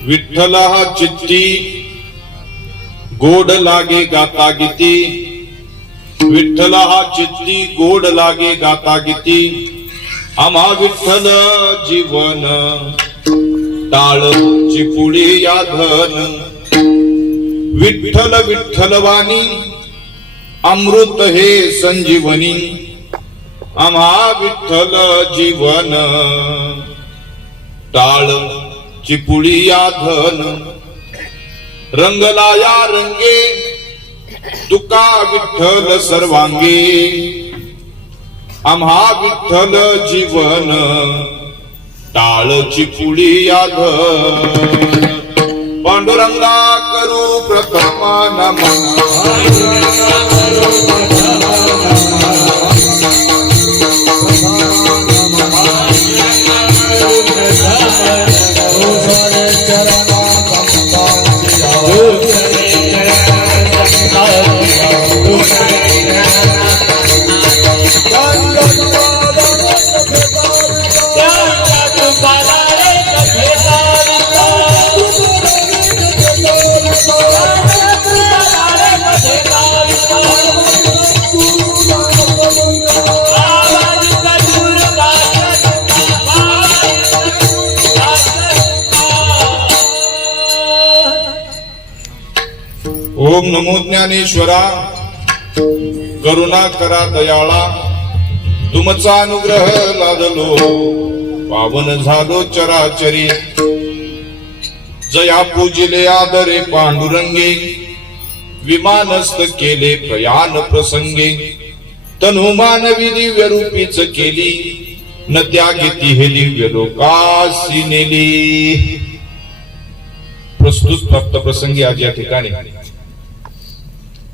विठ्ठल हा चित्ती गोड लागे गाता गीती, विठ्ठल हा चित्ती गोड लागे गाता गीती, आम्हा विठ्ठल जीवन टाळ चिपुडी या धन, विठ्ठल विठ्ठल वाणी अमृत हे संजीवनी, आम्हा विठ्ठल जीवन टाळ चिपुडी या धन, रंगला या रंगे तुका विठ्ठल सर्वांगे, आम्हा विठ्ठल जीवन टाळ चिपुडी या धन, पांडुरंगा करू प्रथम नमन, ओम नमो ज्ञानेश्वरा, करुणा करा दयाळा, तुमचा अनुग्रह लादलो पावन झालो चराचरी, जया पूजिले आदरे पांडुरंगे, विमानस्थ केले प्रयाण प्रसंगे, तनुमान दिव्य रूपीच केली, न त्यागी हेली लोकासी नेली. प्रस्तुत प्राप्त प्रसंगी आज या ठिकाणी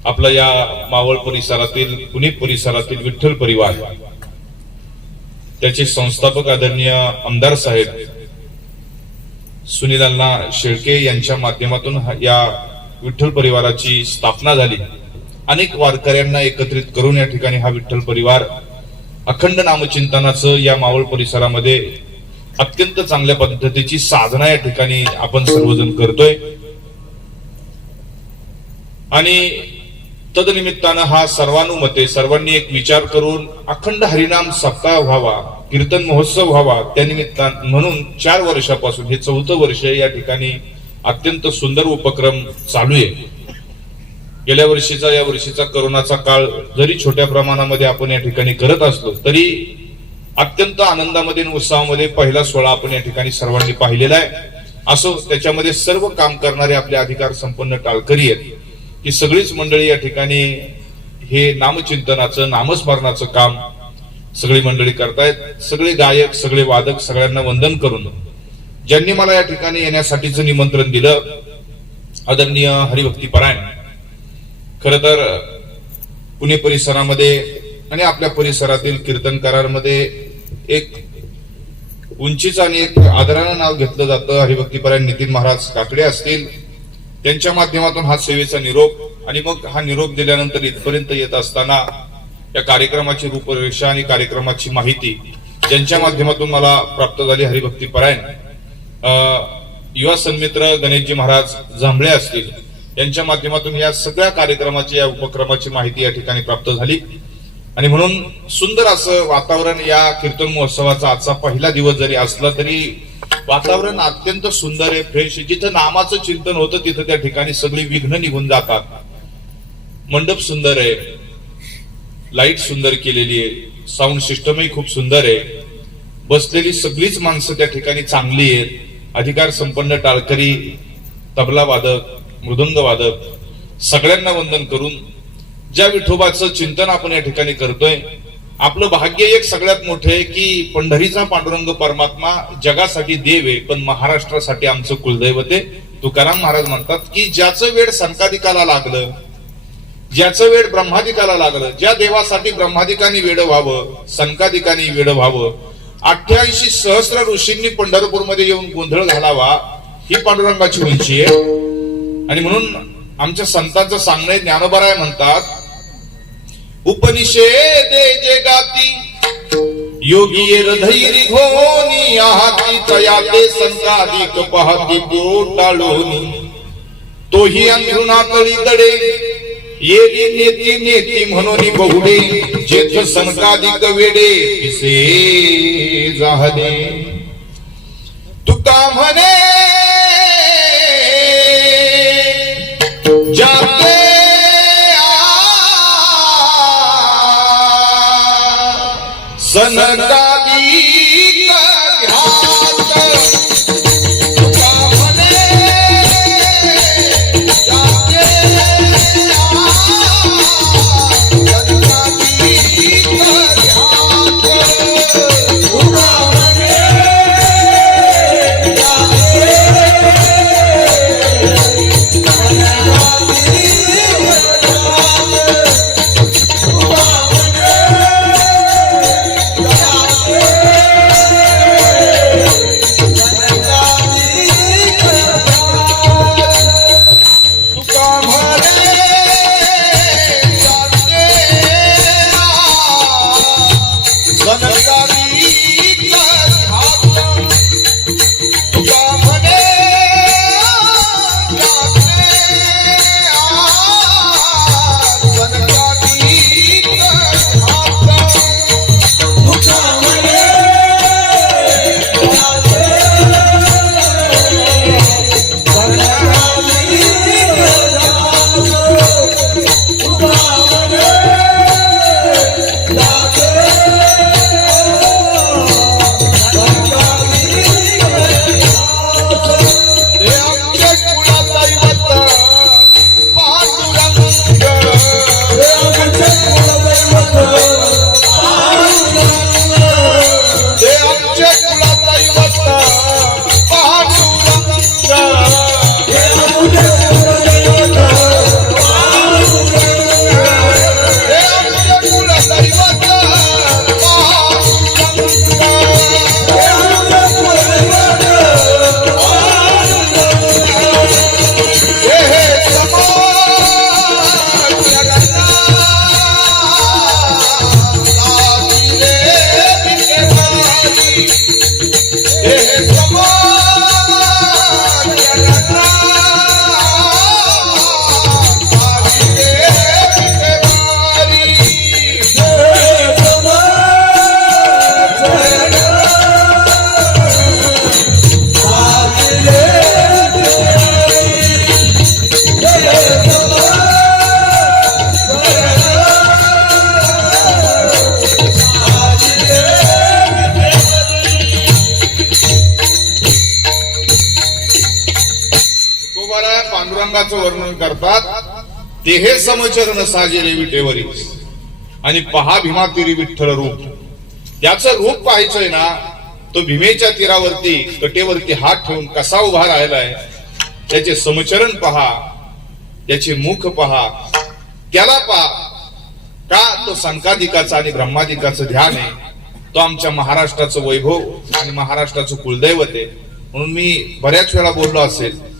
आपला या मावळ परिसरातील पुणे परिसरातील विठ्ठल परिवार, त्याचे संस्थापक आदरणीय आमदार साहेब सुनील अण्णा शेळके यांच्या माध्यमातून या विठ्ठल परिवाराची स्थापना झाली. अनेक वारकऱ्यांना एकत्रित करून या ठिकाणी हा विठ्ठल परिवार अखंड नामचिंतनाचं या मावळ परिसरामध्ये अत्यंत चांगल्या पद्धतीची साधना या ठिकाणी आपण सर्वजण करतोय. आणि तदनिमित्तानं हा सर्वानुमते सर्वांनी एक विचार करून अखंड हरिनाम सप्ताह व्हावा, कीर्तन महोत्सव व्हावा, त्यानिमित्तानं म्हणून 4 वर्षापासून हे 4थं वर्ष या ठिकाणी अत्यंत सुंदर उपक्रम चालू आहे. गेल्या वर्षीचा या वर्षीचा करोनाचा काळ जरी छोट्या प्रमाणामध्ये आपण या ठिकाणी करत असलो तरी अत्यंत आनंदामध्ये आणि उत्साहामध्ये पहिला सोहळा आपण या ठिकाणी सर्वांनी पाहिलेला आहे. असो, त्याच्यामध्ये सर्व काम करणारे आपले अधिकार संपन्न टाळकरी आहेत, ही सगळीच मंडळी या ठिकाणी हे नामचिंतनाचं नामस्मरणाचं काम सगळी मंडळी करतायत. सगळे गायक, सगळे वादक, सगळ्यांना वंदन करून ज्यांनी मला या ठिकाणी येण्यासाठीचं निमंत्रण दिलं, आदरणीय हरिभक्ती परायण, खर तर पुणे परिसरामध्ये आणि आपल्या परिसरातील कीर्तनकारांमध्ये एक उंचीचं आणि एक आदरानं नाव घेतलं जातं. हरिभक्तीपरायण नितीन महाराज काकडे असतील, त्यांच्या माध्यमातून हा सेवेचा निरोप, आणि मग हा निरोप दिल्यानंतर इथपर्यंत येत असताना या कार्यक्रमाची रूपरेषा आणि कार्यक्रमाची माहिती ज्यांच्या माध्यमातून मला प्राप्त झाली, हरिभक्तीपरायण युवा सन्मित्र गणेशजी महाराज जांभळे असतील, यांच्या माध्यमातून या सगळ्या कार्यक्रमाची, या उपक्रमाची माहिती या ठिकाणी प्राप्त झाली. आणि म्हणून सुंदर असं वातावरण या कीर्तन महोत्सवाचा आजचा पहिला दिवस जरी असला तरी वातावरण अत्यंत सुंदर आहे, फ्रेश. जिथं नामाचं चिंतन होतं तिथं त्या ठिकाणी सगळी विघ्न निघून जातात. मंडप सुंदर आहे, लाईट सुंदर केलेली आहे, साऊंड सिस्टमही खूप सुंदर आहे, बसलेली सगळीच माणसं त्या ठिकाणी चांगली आहेत. अधिकार संपन्न टाळकरी, तबला वादक, मृदंग वादक, सगळ्यांना वंदन करून ज्या विठोबाचं चिंतन आपण या ठिकाणी करतोय, आपलं भाग्य एक सगळ्यात मोठं आहे की पंढरीचा पांडुरंग परमात्मा जगासाठी देव आहे, पण महाराष्ट्रासाठी आमचं कुलदैवत आहे. तुकाराम महाराज म्हणतात की ज्याचं वेळ संकादिकाला लागलं, ज्याचं वेळ ब्रह्मादिकाला लागलं, ज्या देवासाठी ब्रह्मादिकांनी वेड व्हावं, संकादिकांनी वेड व्हावं, 88 सहस्र ऋषींनी पंढरपूरमध्ये येऊन गोंधळ घालावा, ही पांडुरंगाची उंची आहे. आणि म्हणून आमच्या संतांचं सांगणं ज्ञानोबाराय म्हणतात, उपनिषेदे जे गाती योगीर धैर्य घोनी आहाती तयाते संकाधिक पाहती पोटाळोनी तोही अंथरुणातळी दडे येरी नेती नेती म्हणून बहुडे जेथ संकाधिक वेडे पिसे जाहले तुका म्हणे जाते सनकाधिक ध्यात तुका म्हणे जाते सनकाधिक ध्यात तुका म्हणे पांडुरंगाचं वर्णन करतात देहे समचरण साजेले विटेवरी आणि पहा भीमा तिरी विठ्ठल रूप त्याचं रूप पाहायचंय ना तो भीमेच्या तीरावरती कटेवरती हात ठेवून कसा उभा राहिलाय त्याचे समचरण पहा त्याचे मुख पहा त्याला पहा का तो संकाधिकाचा आणि ब्रह्माधिकाचं ध्यान आहे तो आमच्या महाराष्ट्राचं वैभव आणि महाराष्ट्राचं कुलदैवत आहे म्हणून मी बऱ्याच वेळा बोललो असेल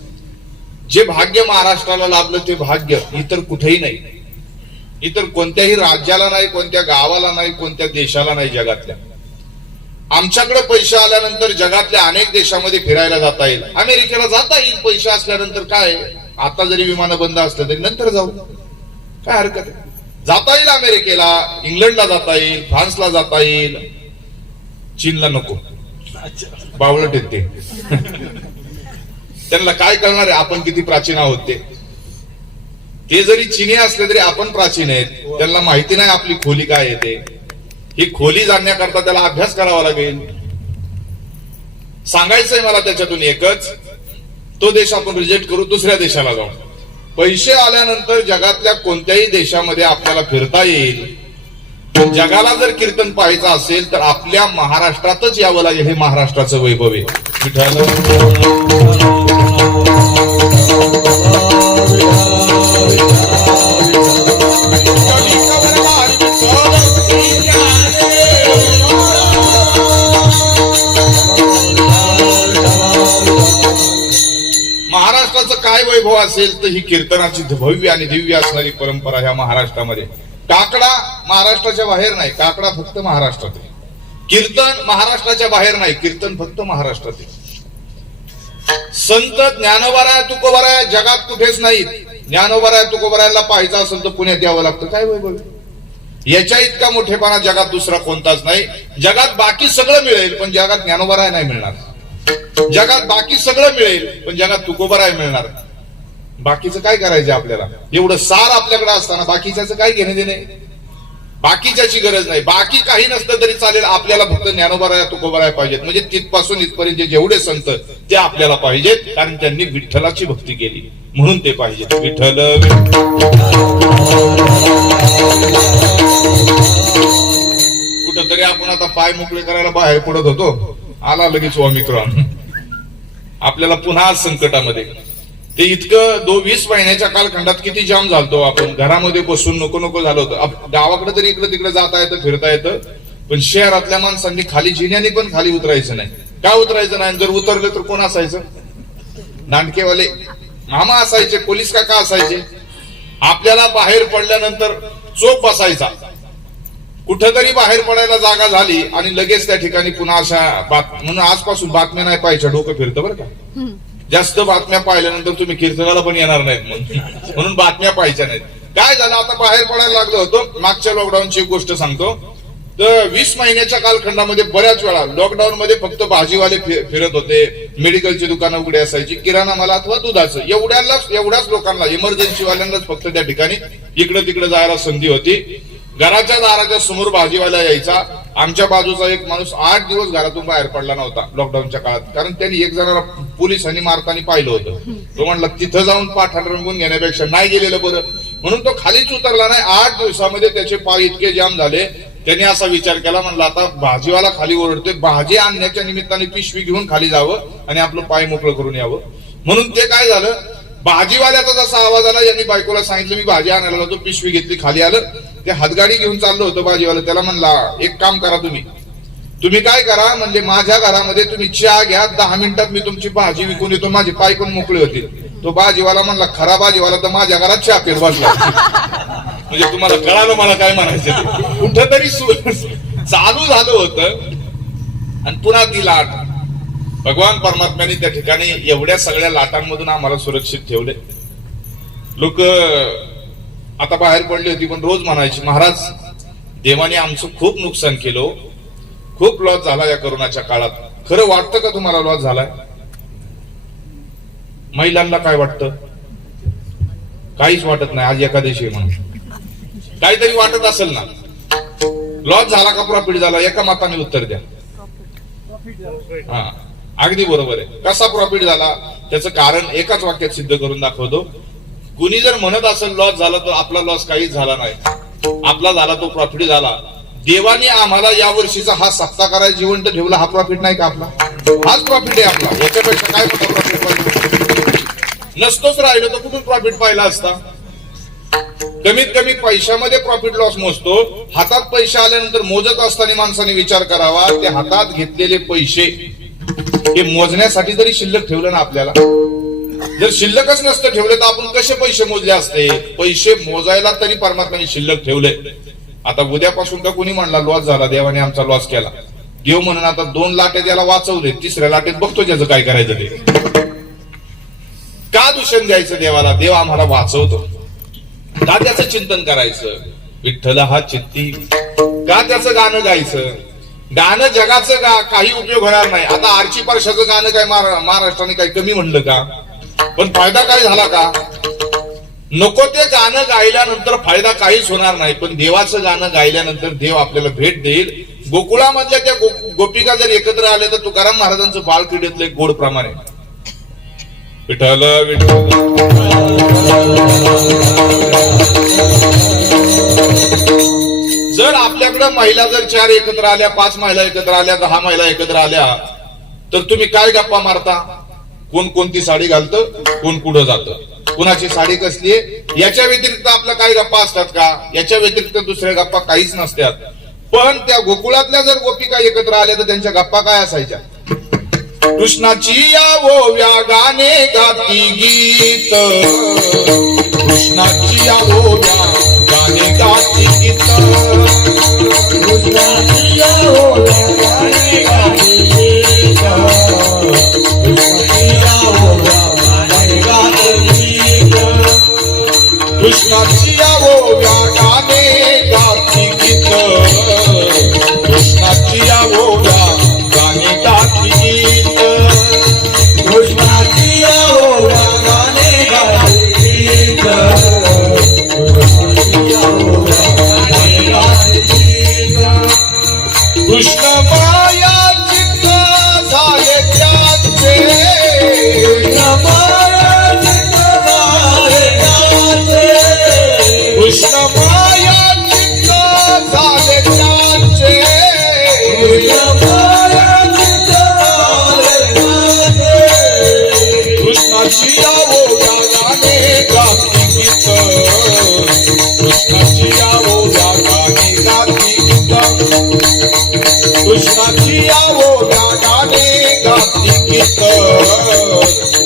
जे भाग्य महाराष्ट्राला लाभलं ते भाग्य इतर कुठेही नाही इतर कोणत्याही राज्याला नाही कोणत्या गावाला नाही कोणत्या देशाला नाही जगातल्या आमच्याकडे पैसे आल्यानंतर जगातल्या अनेक देशामध्ये फिरायला जाता येईल अमेरिकेला जाता येईल पैसे असल्यानंतर काय आता जरी विमानं बंद असलं तरी नंतर जाऊ काय हरकत आहे जाता येईल अमेरिकेला इंग्लंडला जाता येईल फ्रान्सला जाता येईल चीनला नको बावळट येते त्यांना काय कळणार आहे आपण किती प्राचीन आहोत ते जरी चिनी असले तरी आपण प्राचीन आहेत त्यांना माहिती नाही आपली खोली काय येते ही खोली जाणण्याकरता त्याला अभ्यास करावा लागेल सांगायचंय मला त्याच्यातून एकच तो देश आपण रिजेक्ट करू दुसऱ्या देशाला जाऊ पैसे आल्यानंतर जगातल्या कोणत्याही देशामध्ये आपल्याला फिरता येईल जगाला जर कीर्तन पाहायचं असेल तर आपल्या महाराष्ट्रातच यावं लागेल हे महाराष्ट्राचं वैभव आहे महाराष्ट्राचं काय वैभव असेल तर ही कीर्तनाची भव्य आणि दिव्य असणारी परंपरा ह्या महाराष्ट्रामध्ये काकडा महाराष्ट्राच्या बाहेर नाही काकडा फक्त महाराष्ट्रात आहे कीर्तन महाराष्ट्राच्या बाहेर नाही, कीर्तन फक्त महाराष्ट्रात आहे. संत ज्ञानोबाराया तुकोबाराया जगात कुठेच नाहीत. ज्ञानोबाराया तुकोबारायाला पाहायचं असेल तर पुण्यात यावं लागतं. काय वैभव, याच्या इतका मोठेपणा जगात दुसरा कोणताच नाही. जगात बाकी सगळं मिळेल पण जगात ज्ञानोबाराया नाही मिळणार. जगात बाकी सगळं मिळेल पण जगात तुकोबाराया मिळणार. बाकीचं काय करायचं आपल्याला? एवढं सार आपल्याकडे असताना बाकीच्याचं काय घेणे देणे? बाकीच्याची गरज नाही. बाकी काही नसतं तरी चालेल, आपल्याला फक्त ज्ञानोबाराया तुकोबाराया पाहिजेत. म्हणजे तिथपासून इथपर्यंत जेवढे संत ते आपल्याला पाहिजेत, कारण त्यांनी विठ्ठलाची भक्ती केली म्हणून ते पाहिजेत. विठ्ठल कुठंतरी आपण आता पाय मोकळे करायला बाहेर पडत होतो, आला लगेच ओमिक्रॉन. आपल्याला पुन्हा संकटामध्ये. ते इतकं 20 महिन्याच्या कालखंडात किती जाम झालतो आपण. घरामध्ये बसून नको नको झालं होतं. गावाकडे तरी इकडे तिकडे जाता येतं, फिरता येतं, पण शहरातल्या माणसांनी खाली जिन्याने पण खाली उतरायचं नाही. का उतरायचं नाही? जर उतरले तर कोण असायचं? दांडकेवाले मामा असायचे, पोलीस काका असायचे. आपल्याला बाहेर पडल्यानंतर चोप बसायचा. कुठंतरी बाहेर पडायला जागा झाली आणि लगेच त्या ठिकाणी पुन्हा अशा म्हणून आजपासून बातम्या नाही पाहिजे, डोकं फिरतं बरं का. जास्त बातम्या पाहिल्यानंतर तुम्ही कीर्तनाला पण येणार नाहीत, म्हणून बातम्या पाहिजे नाहीत. काय झालं, आता बाहेर पडायला लागलो होतो. मागच्या लॉकडाऊनची एक गोष्ट सांगतो. तर 20 महिन्याच्या कालखंडामध्ये बऱ्याच वेळा लॉकडाऊन मध्ये फक्त भाजीवाले फिरत होते, मेडिकलची दुकानं उघडी असायची, किराणा माल अथवा दुधाचं. एवढ्याच लोकांना, इमर्जन्सी वाल्यांनाच फक्त त्या ठिकाणी इकडे तिकडे जायला संधी होती. घराच्या दाराच्या समोर भाजीवाला यायचा. आमच्या बाजूचा एक माणूस 8 दिवस घरातून बाहेर पडला नव्हता लॉकडाऊनच्या काळात, कारण त्यांनी एक जणाला पोलिसांनी मारताना पाहिलं होतं. तो म्हणला तिथं जाऊन पाठाण रंगून घेण्यापेक्षा नाही गेलेलं बरं, म्हणून तो खालीच उतरला नाही. 8 दिवसामध्ये त्याचे पाय इतके जाम झाले. त्यांनी असा विचार केला, म्हणला आता भाजीवाला खाली ओरडतोय, भाजी आणण्याच्या निमित्ताने पिशवी घेऊन खाली जावं आणि आपलं पाय मोकळं करून यावं. म्हणून ते काय झालं, भाजीवाल्याचा जसा आवाज आला, यांनी बायकोला सांगितलं मी भाजी आणायला होतो, पिशवी घेतली, खाली आलं. ते हातगाडी घेऊन चाललो होतो भाजीवाला. त्याला म्हणला एक काम करा, तुम्ही काय करा, म्हणजे माझ्या घरामध्ये तुम्ही चहा घ्या, 10 मिनिटात मी तुमची भाजी विकून येतो, माझे पाय पण मोकळे होतील. तो भाजीवाला म्हणला खरा भाजीवाला तर माझ्या घरात चहा पेर बसला. म्हणजे तुम्हाला कळालं मला काय म्हणायचं. कुठंतरी चालू झालं होतं आणि पुन्हा ती लाट. भगवान परमात्म्याने त्या ठिकाणी एवढ्या सगळ्या लाटांमधून आम्हाला सुरक्षित ठेवले. लोक आता बाहेर पडली होती पण रोज म्हणायची, महाराज देवाने आमचं खूप नुकसान केलं, खूप लॉस झाला या करोनाच्या काळात. खरं वाटतं का तुम्हाला लॉस झालाय? महिलांना काय वाटतं? काहीच वाटत नाही. आज एकादशी म्हणून काहीतरी वाटत असेल ना. लॉस झाला का प्रॉफिट झाला? एका मताने उत्तर द्या. हा, अगदी बरोबर आहे. कसा प्रॉफिट झाला त्याचं कारण एकाच वाक्यात सिद्ध करून दाखवतो. कुणी जर म्हणत असेल लॉस झाला, तर आपला लॉस काहीच झाला नाही, आपला झाला तो प्रॉफिट झाला. देवाने आम्हाला या वर्षीचा हा सप्ताह करायला जिवंत ठेवला, हा प्रॉफिट नाही का आपला? हाच प्रॉफिट आहे आपला. याच्यापेक्षा काय मोठा प्रॉफिट पाहिजे? नसतोच राहिलो तर कुठून प्रॉफिट पाहिला असता? कमीत कमी पैशामध्ये प्रॉफिट लॉस मोजतो. हातात पैसे आल्यानंतर मोजत असताना माणसाने विचार करावा, ते हातात घेतलेले पैसे हे मोजण्यासाठी तरी शिल्लक ठेवलं ना आपल्याला. जर शिल्लकच नसतं ठेवले तर आपण कसे पैसे मोजले असते? पैसे मोजायला तरी परमात्म्याने शिल्लक ठेवले. आता उद्यापासून का कोणी म्हणला लॉस झाला, देवाने आमचा लॉस केला, देव म्हणून आता 2 लाटेत याला वाचवले, 3ऱ्या लाटेत बघतो ज्याचं काय करायचं ते. का दूषण द्यायचं देवाला? देव आम्हाला वाचवतो. का त्याचं चिंतन करायचं? विठ्ठल हा चित्ती. का त्याचं गाणं गायचं? गाणं जगाचं काही उपयोग होणार नाही. आता आरची परशाचं गाणं काय महाराष्ट्राने काही कमी म्हणलं का? पण फायदा काय झाला का? नको ते गाणं गायल्यानंतर फायदा काहीच होणार नाही, पण देवाचं गाणं गायल्यानंतर देव आपल्याला भेट देईल. गोकुळामधल्या त्या गोपिका जर एकत्र आल्या तर तुकाराम महाराजांचं बाळक्रीडेतलं एक गोड प्रमाण आहे. विठ्ठल विठ्ठल. जर आपल्याकडे महिला जर 4 एकत्र आल्या, 5 महिला एकत्र आल्या, 10 महिला एकत्र आल्या, तर तुम्ही काय गप्पा मारता? कोण कोणती साडी घालतं, कोण कुठं जातं, कुणाची साडी कसली आहे, याच्या व्यतिरिक्त आपल्या काही गप्पा असतात का? याच्या व्यतिरिक्त दुसऱ्या गप्पा काहीच नसतात. पण त्या गोकुळातल्या जर गोपिका एकत्र आल्या तर त्यांच्या गप्पा काय असायच्या? कृष्णाची या ओव्या गाणे गाती गीत, कृष्णाची या ओव्या गाणे गाती गीत, कृष्णाची या ओव्या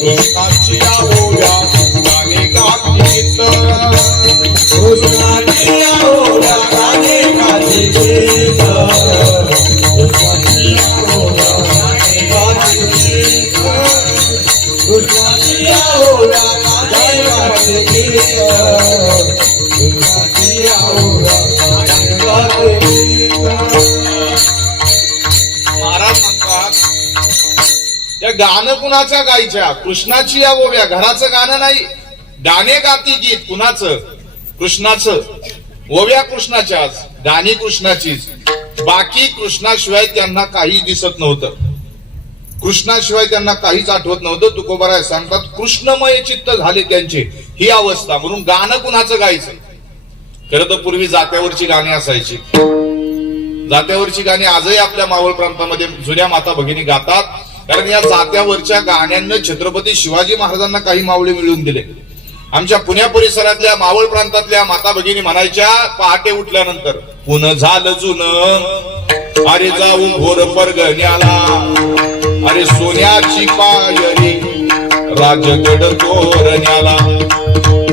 कृष्णाची ओव्या गाणे गातीत कृष्णाची ओव्या गाणे गातीत कृष्णाची ओव्या गाणे गातीत कृष्णाची ओव्या गाणे गातीत कृष्णाची ओव्या गाणे गातीत. महाराज म्हणतात त्या गाणं कुणाच्या गायच्या? कृष्णाची या ओव्या. घराचं गाणं नाही. गाणे गाती गीत कुणाचं? कृष्णाचं. ओव्या कृष्णाच्याच, गाणी कृष्णाचीच. बाकी कृष्णाशिवाय त्यांना काही दिसत नव्हतं. कृष्णाशिवाय त्यांना काहीच आठवत नव्हतं. तुकोबाराय सांगतात कृष्णमय चित्त झाले त्यांचे, ही अवस्था. म्हणून गाणं कुणाचं गायचं? खरं तर पूर्वी जात्यावरची गाणी असायची. जात्यावरची गाणी आजही आपल्या मावळ प्रांतामध्ये जुन्या माता भगिनी गातात. कारण या जात्यावरच्या गाण्यांना छत्रपती शिवाजी महाराजांना काही मावळे मिळवून दिले. आमच्या पुण्या परिसरातल्या मावळ प्रांतातल्या माता भगिनी म्हणायच्या पहाटे उठल्यानंतर, पुन झालं जुनं अरे जाऊ घोर परगण्याला, अरे सोन्याची पायरी राजगड तोरण्याला.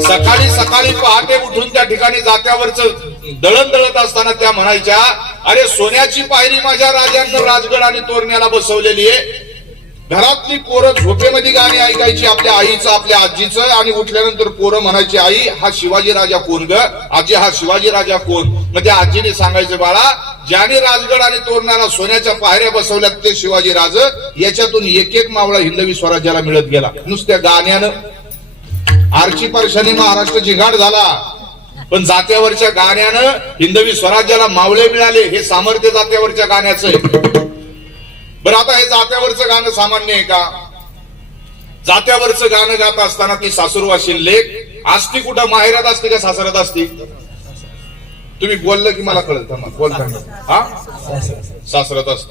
सकाळी सकाळी पहाटे उठून त्या ठिकाणी जात्यावरचं दळण दळत असताना त्या म्हणायच्या, अरे सोन्याची पायरी माझ्या राजांना राजगड आणि तोरण्याला बसवलेली आहे. घरातली पोरं झोपेमध्ये गाणी ऐकायची आपल्या आईचं, आपल्या आजीचं. आणि उठल्यानंतर पोरं म्हणायची, आई हा शिवाजी राजा कोण ग? आजी हा शिवाजी राजा कोण? मग त्या आजीने सांगायचं, बाळा ज्याने राजगड आणि तोरणाला सोन्याच्या पायऱ्या बसवल्यात ते शिवाजी राज. याच्यातून एक एक मावळा हिंदवी स्वराज्याला मिळत गेला नुसत्या गाण्यानं. आरची परशाने महाराष्ट्र जिघाड झाला, पण जात्यावरच्या गाण्यानं हिंदवी स्वराज्याला मावळे मिळाले. हे सामर्थ्य जात्यावरच्या गाण्याचं आहे. बरं, आता हे जात्यावरचं गाणं सामान्य आहे का? जात्यावरचं गाणं गात असताना ती सासूरवाशील लेक असती कुठं? माहेरात असते का सासरात असती? तुम्ही बोललं की मला कळत. बोलताना हा सासरात असत.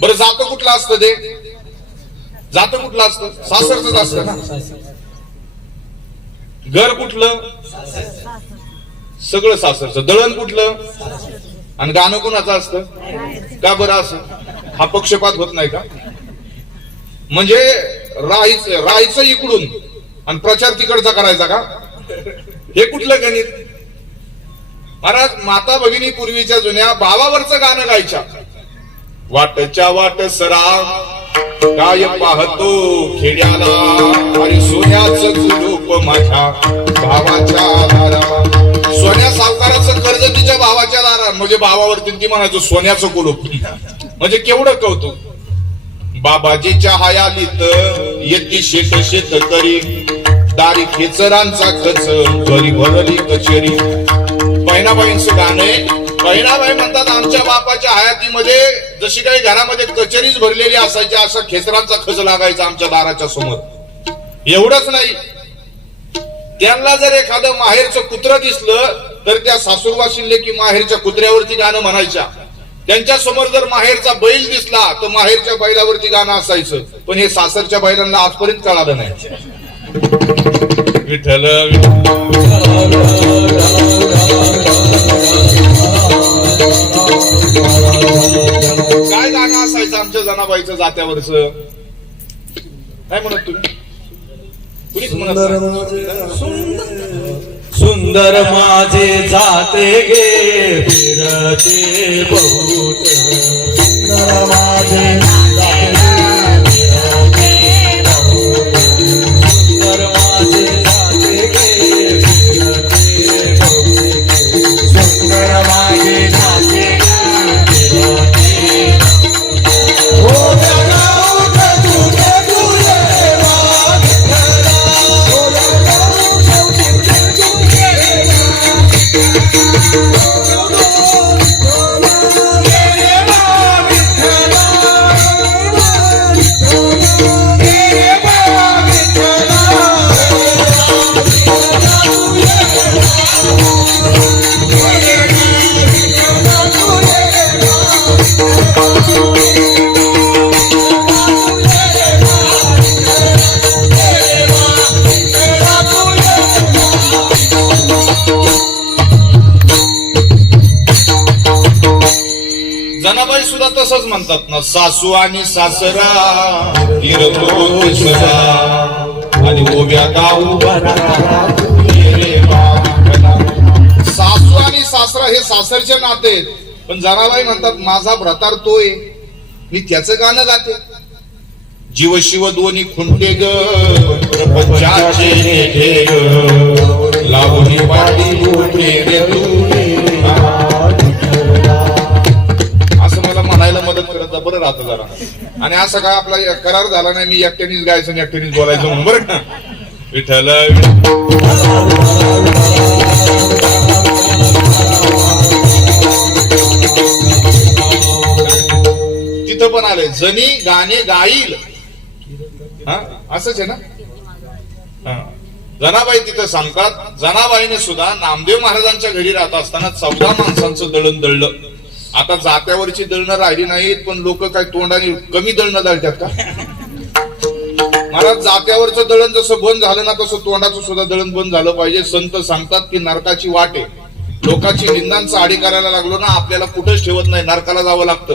बरं, जातं कुठलं असतं? ते जातं कुठलं असतं? सासरच असतं ना. घर कुठलं? सगळं सासरचं. दळण कुठलं? आणि गाणं कुणाचं असतं? का बरं असं? हा पक्षपात होत नाही का? म्हणजे राहायचं इकडून आणि प्रचार तिकडचा करायचा का? हे कुठलं गणित? महाराज, माता भगिनी पूर्वीच्या जुन्या भावावरचं गाणं गायच्या. वाटच्या वाट सरा काय पाहतो खेड्याला, आणि सोन्याचं रूप माझ्या भावाच्या दारा. सोन्या सावकाराचं कर्ज तिच्या भावाच्या दारात. म्हणजे भावावरती ती म्हणायचं सोन्याचं कुलूप. म्हणजे केवढं कौतुक. बाबाजीच्या हयालीत येती शेत शेत करी, दारी खेचरांचा खच घरी भरली कचेरी. बहिणाबाईंचं गाणे. बहिणाबाई म्हणतात आमच्या बापाच्या हयातीमध्ये जशी काही घरामध्ये कचेरीच भरलेली असायची, असा खेचरांचा खच लागायचा आमच्या दाराच्या समोर. एवढंच नाही, त्यांना जर एखादं माहेरचं कुत्रं दिसलं तर त्या सासूरवाशील की माहेरच्या कुत्र्यावरती गाणं म्हणायच्या. त्यांच्या समोर जर माहेरचा बैल दिसला तर माहेरच्या बैलावरती गाणं असायचं. पण हे सासरच्या बैलांना आजपर्यंत कळालं नाही. विठ्ठल काय गाणं असायचं आमच्या जनाबाईचं जात्यावरचं? काय म्हणत तुम्ही? कुणीच म्हणत. सुंदर माझे जाते गे फिरते बहुत, सुंदर माझे जाते गे बहुत, सुंदर माझे जाते गे फिरते बहुत, सुंदर माझे जाते गे हो जगा तसंच म्हणतात ना, सासू आणि सासरा किरकोळ सदा आणि ओव्या दाऊ सासू आणि सासरा हे सासरचे नाते आहेत. पण जनाबाई म्हणतात माझा भ्रतार तोय, मी त्याचं गाणं गाते. जीव शिव दोन्ही खुंटे ग प्रपंचाचे नेटे ग लावणी पाटी बोटे रे तू. असं मला म्हणायला मदत करत जा बरं राहतं जरा. आणि असं काय आपला करार झाला नाही मी एकट्यानेच गायचं आणि एकट्यानेच बोलायचं म्हणून बरं का. विठ्ठल तिथं पण आले जनी गाणे गाईल. हा असंच आहे ना. हा. जनाबाई तिथं सांगतात, जनाबाईने सुद्धा नामदेव महाराजांच्या घरी राहत असताना 14 माणसांचं दळण दळलं. आता जात्यावरची दळणं राहिली नाहीत, पण लोक काय तोंडाने कमी दळणं दळतात का. महाराज जात्यावरचं दळण जसं बंद झालं ना, तसं तोंडाचं सुद्धा दळण बंद झालं पाहिजे. संत सांगतात की नरकाची वाट आहे. लोकांची निंदांचा आडी करायला लागलो ना, आपल्याला कुठंच ठेवत नाही, नरकाला जावं लागतं.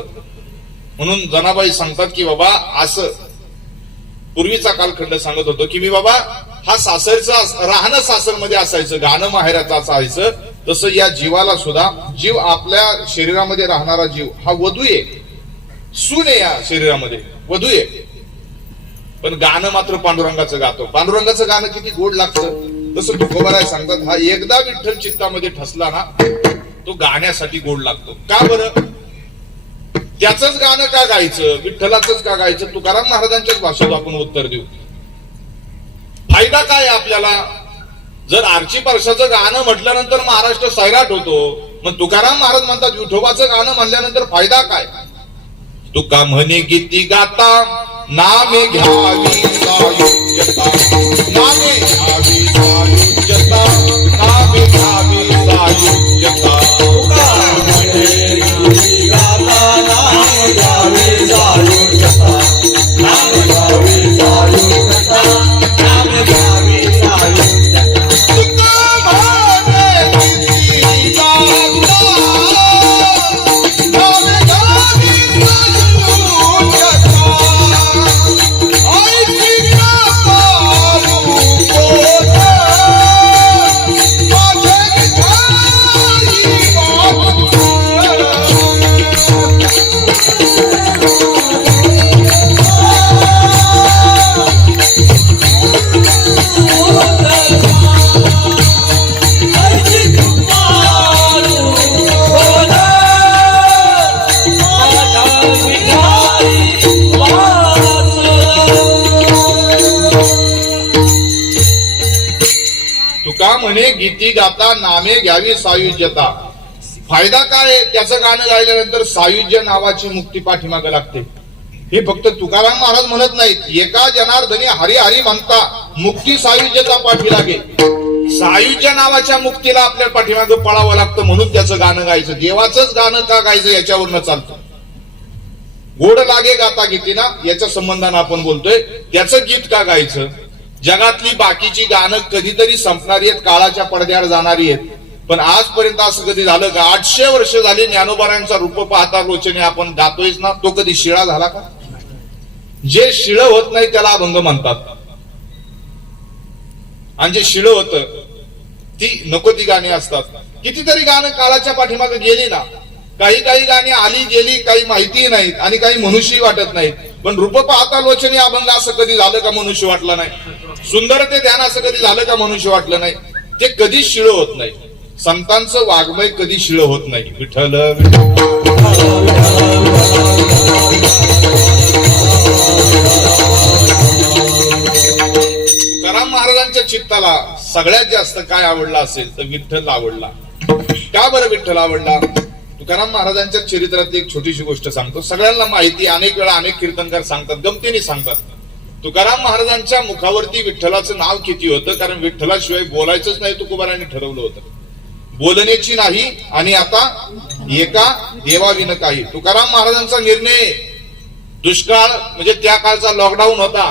म्हणून जनाबाई सांगतात की बाबा असं पूर्वीचा कालखंड सांगत होतो की मी बाबा हा सासरचा राहणं सासरमध्ये असायचं, गाणं माहेराचं असायचं. तसं या जीवाला सुद्धा, जीव आपल्या शरीरामध्ये राहणारा जीव हा वधू आहे, सून आहे, या शरीरामध्ये वधू आहे. पण गाणं मात्र पांडुरंगाचं गातो. पांडुरंगाचं गाणं किती गोड लागतं. तसं तुकोबाराय सांगतात हा एकदा विठ्ठल चित्तामध्ये ठसला ना, तो गाण्यासाठी गोड लागतो. का बरं. त्याच गाणं का गायचं, विठ्ठलाचंच का गायचं. तुकाराम महाराजांच्याच भाषेत आपण उत्तर देऊ. फायदा काय आपल्याला. जर आरची परशाचं गाणं म्हटल्यानंतर महाराष्ट्र सैराट होतो, मग तुकाराम महाराज म्हणतात विठोबाचं गाणं म्हणल्यानंतर फायदा काय. तुका म्हणे गीती गाता नामे घ्यावी सायुज्यता, नामे घ्यावी सायुज्यता, नामे घ्यावी सायुज्यता. तुका म्हणे गीती गाता नामे घ्यावी सायुज्यता. फायदा काय. त्याचं गाणं गायल्यानंतर सायुज्य नावाची मुक्ती पाठीमागे लागते. हे फक्त तुकाराम महाराज म्हणत नाहीत. एका जनार्दनी हरी हरी म्हणता मुक्ती सायुज्यता पाठी लागेल. सायुज्य नावाच्या मुक्तीला आपल्या पाठीमागे पळावं लागतं, म्हणून त्याचं गाणं गायचं. देवाचंच गाणं का गायचं याच्यावरनं चालतं. गोड लागे गाता गीतीना याच्या संबंधानं आपण बोलतोय. त्याचं गीत का गायचं. जगातली बाकीची गाणं कधीतरी संपणारी आहेत, काळाच्या पडद्यावर जाणारी आहेत. पण आजपर्यंत असं कधी झालं का. 800 वर्ष झाली ज्ञानोबारांचा रूप पाहता लोचने आपण गातोयच ना, तो कधी शिळा झाला का. जे शिळ होत नाही त्याला अभंग म्हणतात, आणि जे शिळ होत ती नको ती गाणी असतात. कितीतरी गाणं काळाच्या पाठीमागे गेली ना. काही काही गाणी आली गेली, काही माहिती नाहीत आणि काही मनुष्यही वाटत नाहीत. पण रूप पाहता लोचने अभंग असं कधी झालं का मनुष्य वाटला नाही. सुंदर ते ध्यान असं कधी झालं का मनुष्य वाटलं नाही. ते कधी शिळ होत नाही. संतांचं वाङ्मय कधी शिळ होत नाही. विठ्ठल तुकाराम महाराजांच्या चित्ताला सगळ्यात जास्त काय आवडला असेल तर विठ्ठल आवडला. का बरं विठ्ठल आवडला. तुकाराम महाराजांच्या चरित्रातली एक छोटीशी गोष्ट सांगतो. सगळ्यांना माहिती, अनेक वेळा अनेक कीर्तनकार सांगतात, गमतीने सांगतात. तुकाराम महाराजांच्या मुखावरती विठ्ठलाचं नाव किती होतं, कारण विठ्ठलाशिवाय बोलायचंच नाही तुकोबारांनी ठरवलं होतं. बोलण्याची नाही आणि आता एका देवाविन काही. तुकाराम महाराजांचा निर्णय, दुष्काळ म्हणजे त्या काळचा लॉकडाऊन होता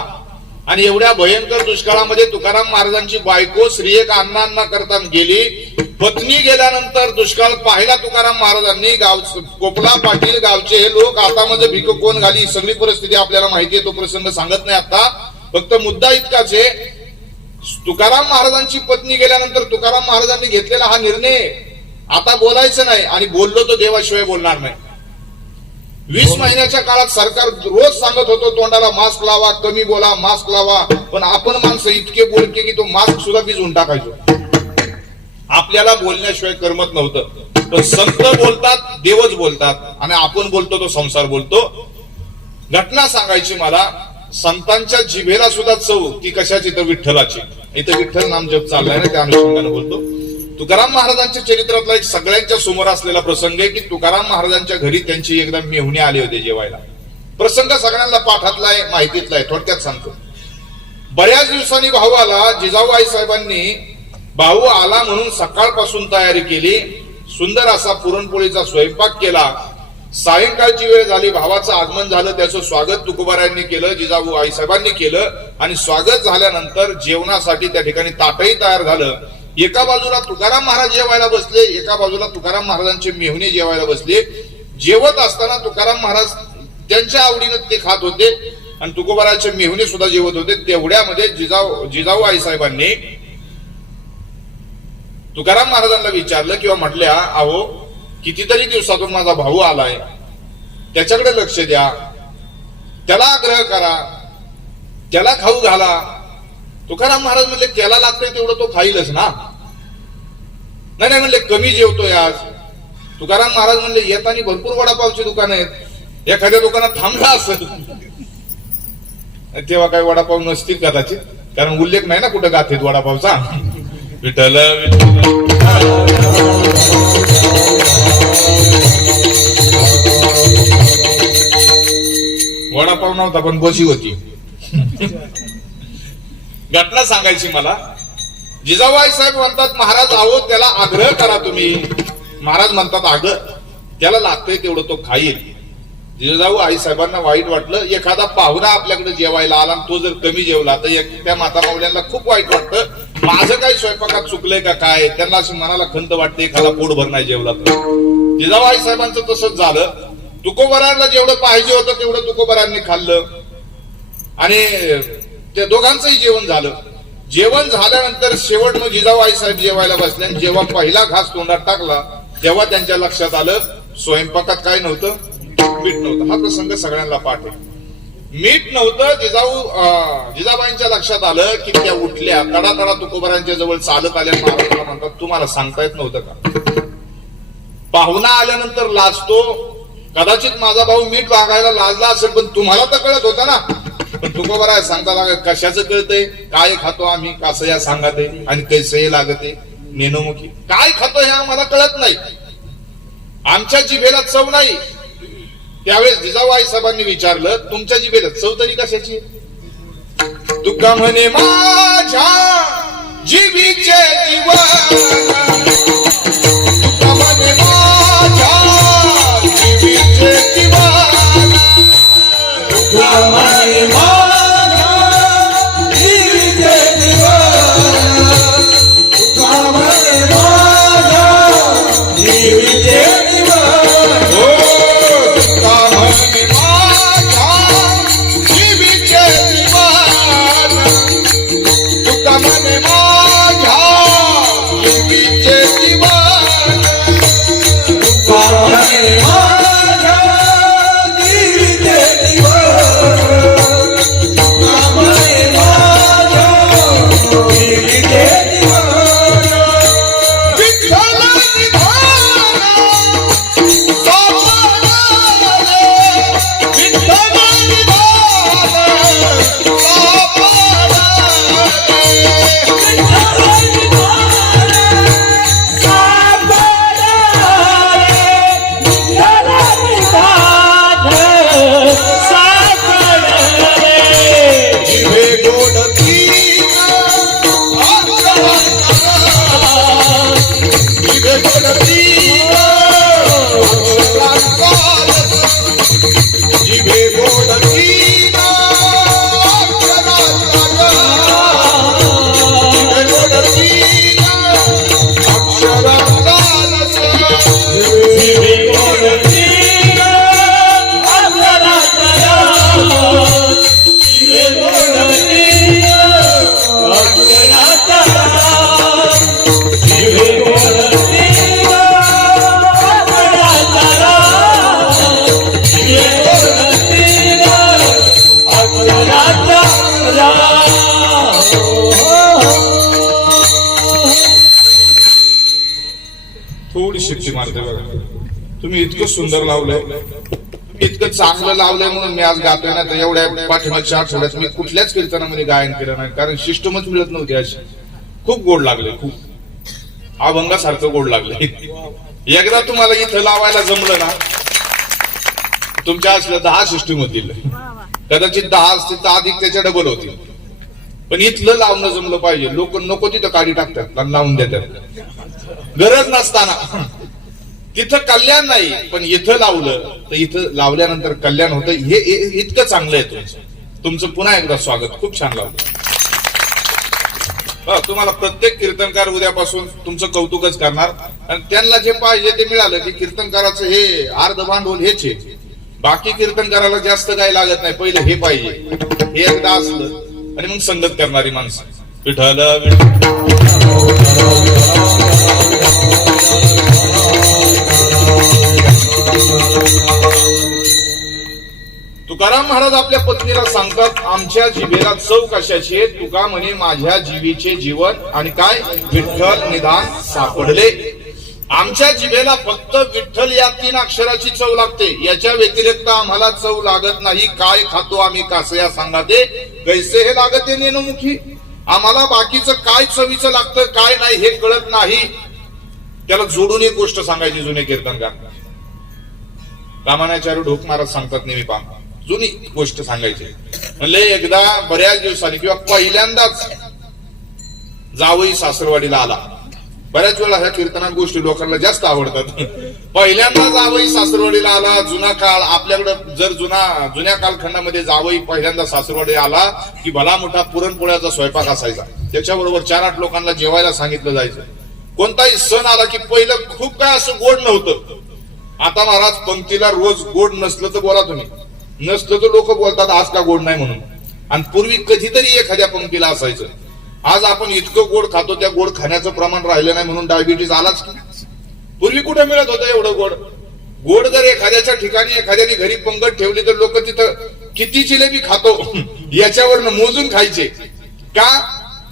आणि एवढ्या भयंकर दुष्काळामध्ये तुकाराम महाराजांची बायको श्री एक अण्णांना करता गेली. पत्नी गेल्यानंतर दुष्काळ पाहिला तुकाराम महाराजांनी. गाव कोपला पाटील गावचे हे लोक आता म्हणजे भीक कोण घाली सगळी परिस्थिती आपल्याला माहिती आहे. तो प्रसंग सांगत नाही आता. फक्त मुद्दा इतकाच आहे, तुकाराम महाराजांची पत्नी गेल्यानंतर तुकाराम महाराजांनी घेतलेला हा निर्णय आता बोलायचं नाही, आणि बोललो तो देवाशिवाय बोलणार नाही. 20 महिन्याच्या काळात सरकार रोज सांगत होतो तोंडाला मास्क लावा, कमी बोला, मास्क लावा. पण आपण माणसं इतके बोलके की तो मास्क सुद्धा भिजवून टाकायचो. आपल्याला बोलण्याशिवाय करमत नव्हतं. पण संत बोलतात, देवच बोलतात, आणि आपण बोलतो तो संसार बोलतो. घटना सांगायची मला. संतांच्या जिभेला सुद्धा चव ती कशाची, तर विठ्ठलाची. इथं विठ्ठल नाम जप चाललाय ना, त्या अनुषंगाने बोलतो. तुकाराम महाराजांच्या चरित्रातला एक सगळ्यांच्या समोर असलेला प्रसंग आहे की तुकाराम महाराजांच्या घरी त्यांची एकदा मेहुणे आले होते जेवायला. प्रसंग सगळ्यांना पाठातला आहे, माहितीतला आहे, थोडक्यात सांगतो. बऱ्याच दिवसांनी भाऊ आला. जिजाऊ आई साहेबांनी भाऊ आला म्हणून सकाळपासून तयारी केली. सुंदर असा पुरणपोळीचा स्वयंपाक केला. सायंकाळची वेळ झाली, भावाचं आगमन झालं. त्याचं स्वागत तुकोबारायांनी केलं, जिजाऊ आई साहेबांनी केलं. आणि स्वागत झाल्यानंतर जेवणासाठी त्या ठिकाणी ताटही तयार झालं. एका बाजूला तुकाराम महाराज जेवायला बसले, एका बाजूला तुकाराम महाराजांचे मेहुणे जेवायला बसले. जेवत असताना तुकाराम महाराज त्यांच्या आवडीनं ते खात होते आणि तुकोबाराचे मेहुणे सुद्धा जेवत होते. तेवढ्यामध्ये जिजाऊ आई साहेबांनी तुकाराम महाराजांना विचारलं किंवा म्हटल्या, अहो कितीतरी दिवसातून माझा भाऊ आलाय, त्याच्याकडे लक्ष द्या, त्याला आग्रह करा, त्याला खाऊ घाला. तुकाराम महाराज म्हणले, त्याला लागतंय तेवढं तो खाईलच ना. नाही म्हणले, कमी जेवतोय आज. तुकाराम महाराज म्हणले, येताना भरपूर वडापावची दुकानं आहेत, एखाद्या दुकानात थांबला असेल. तेव्हा काही वडापाव नसतील कदाचित, कारण उल्लेख नाही ना कुठं गाथेत वडापावचा. विठ्ठल वडापाव नव्हता पण बशी होती. घटना सांगायची मला. जिजाबाई साहेब म्हणतात, महाराज आहो त्याला आग्रह करा तुम्ही. महाराज म्हणतात, अगं त्याला लागतंय तेवढं तो खाईल. जिजाऊ आई साहेबांना वाईट वाटलं. एखादा पाहुणा आपल्याकडे जेवायला आला तो जर कमी जेवला तर त्या माता मावल्यांना खूप वाईट वाटतं. माझं काही स्वयंपाकात चुकलंय का काय, त्यांना अशी मनाला खंत वाटते एखादा पोट भर नाही जेवला तर. जिजाऊ आई साहेबांचं तसंच झालं. तुकोबारांना जेवढं पाहिजे होतं तेवढं तुकोबारांनी खाल्लं आणि त्या दोघांचंही जेवण झालं. जेवण झाल्यानंतर शेवट मग जिजाऊ आई साहेब जेवायला बसले. जेव्हा पहिला घास तोंडात टाकला तेव्हा त्यांच्या लक्षात आलं स्वयंपाकात काय नव्हतं, मीठ नव्हतं. हा प्रसंग सगळ्यांना पाठ आहे. मीठ नव्हतं. जिजाबाईंच्या लक्षात आलं की त्या उठल्या, तडा तडा तुकोबारांच्या जवळ चालत आल्या. महाराजांना म्हणतात, तुम्हाला सांगता येत नव्हतं का? पाहुणा आल्यानंतर लाजतो. कदाचित माझा भाऊ मीठ वागायला लाजला असेल, पण तुम्हाला तर कळत होतं ना. पण तुकोबारा सांगता, कशाचं कळतंय, काय खातो आम्ही, कसं या सांगा ते, आणि कैसे लागते नेनोमुखी, काय खातो हे आम्हाला कळत नाही, आमच्या जिभेला चव नाही. त्यावेळेस जिजाऊ आई साहेबांनी विचारलं, तुमच्या जिभेला चव तरी कशाची? तुका म्हणे माझ्या जिभीचे दिवाना, तुका म्हणे माझ्या जिभीचे दिवाना, तुका म्हणे माझ्या जिभीचे दिवाना, तुका म्हणे माझ्या जिभीचे दिवाना. तुका म्हणे माझ्या जिभीचे दिवाना, तुका म्हणे माझ्या जिभीचे थोडी शिट्टी मारते बघा. तुम्ही इतकं सुंदर लावलंय, इतकं चांगलं लावलंय म्हणून मी आज गातोय ना. तर एवढ्या पाठीमागच्या आठवड्यात मी कुठल्याच कीर्तनामध्ये गायन केलं नाही, कारण सिस्टमच मिळत नव्हती अशी. खूप गोड लागले, खूप अभंगासारखं गोड लागले. एकदा तुम्हाला इथं लावायला जमलं ना, तुमच्या असल्या 10 सिस्टीम होतील. कदाचित 10 असतील तर अधिक त्याच्या डबल होतील. पण इथलं लावणं जमलं पाहिजे. लोक नको तिथं काढी टाकतात आणि लावून देतात गरज नसताना. तिथं कल्याण नाही, पण इथं लावलं तर इथं लावल्यानंतर कल्याण होतं. हे इतकं चांगलं आहे तुमचं. तुमचं पुन्हा एकदा स्वागत. खूप छान लावलं. तुम्हाला प्रत्येक कीर्तनकार उद्यापासून तुमचं कौतुकच करणार. आणि त्यांना जे पाहिजे ते मिळालं की कीर्तनकाराचं हे अर्ध भांडवल हेच आहे. बाकी कीर्तनकाराला जास्त काही लागत नाही. पहिले हे पाहिजे, हे एकदा असलं आणि मग संगत करणारी माणसं. विठ्ठल तुकाराम महाराज आपल्या पत्नीला सांगतात, आमच्या जिभेला चव कशाची आहे? तुका म्हणे माझ्या जीवीचे जीवन आणि काय विठ्ठल निदान सापडले. आमच्या जिभेला फक्त विठ्ठल या 3 अक्षराची चव लागते. याच्या व्यतिरिक्त आम्हाला चव लागत नाही. काय खातो आम्ही कासया सांगा ते, कैसे हे लागते नेनमुखी. आम्हाला बाकीचं काय चवीचं लागतं काय नाही हे कळत नाही. त्याला जोडून एक गोष्ट सांगायची जुने कीर्तनकार रामानाचार्य ढोक महाराज सांगतात नेहमी पाम. जुनी गोष्ट सांगायची म्हणले, एकदा बऱ्याच दिवसांनी किंवा पहिल्यांदाच जावई सासरवाडीला आला. बऱ्याच वेळा ह्या कीर्तनात गोष्टी लोकांना जास्त आवडतात. पहिल्यांदा जावई सासरवाडीला आला. जुना काळ आपल्याकडे जर जुन्या कालखंडामध्ये जावई पहिल्यांदा सासरवाडी आला की भला मोठा पुरणपोळ्याचा स्वयंपाक असायचा. त्याच्याबरोबर 4-8 लोकांना जेवायला सांगितलं जायचं. कोणताही सण आला की पहिलं खूप काय असं गोड नव्हतं. आता महाराज पंक्तीला रोज गोड नसलं तर बोला तुम्ही, नसलं तर लोक बोलतात आज का गोड नाही म्हणून. आणि पूर्वी कधीतरी एखाद्या पंक्तीला असायचं. आज आपण इतकं गोड खातो, त्या गोड खाण्याचं प्रमाण राहिलं नाही म्हणून डायबिटीज आलाच की. पूर्वी कुठे मिळत होतं एवढं गोड? गोड जर एखाद्याच्या ठिकाणी एखाद्याने घरी पंगत ठेवली तर लोक तिथं किती जिलेबी खातो याच्यावरनं मोजून खायचे. का?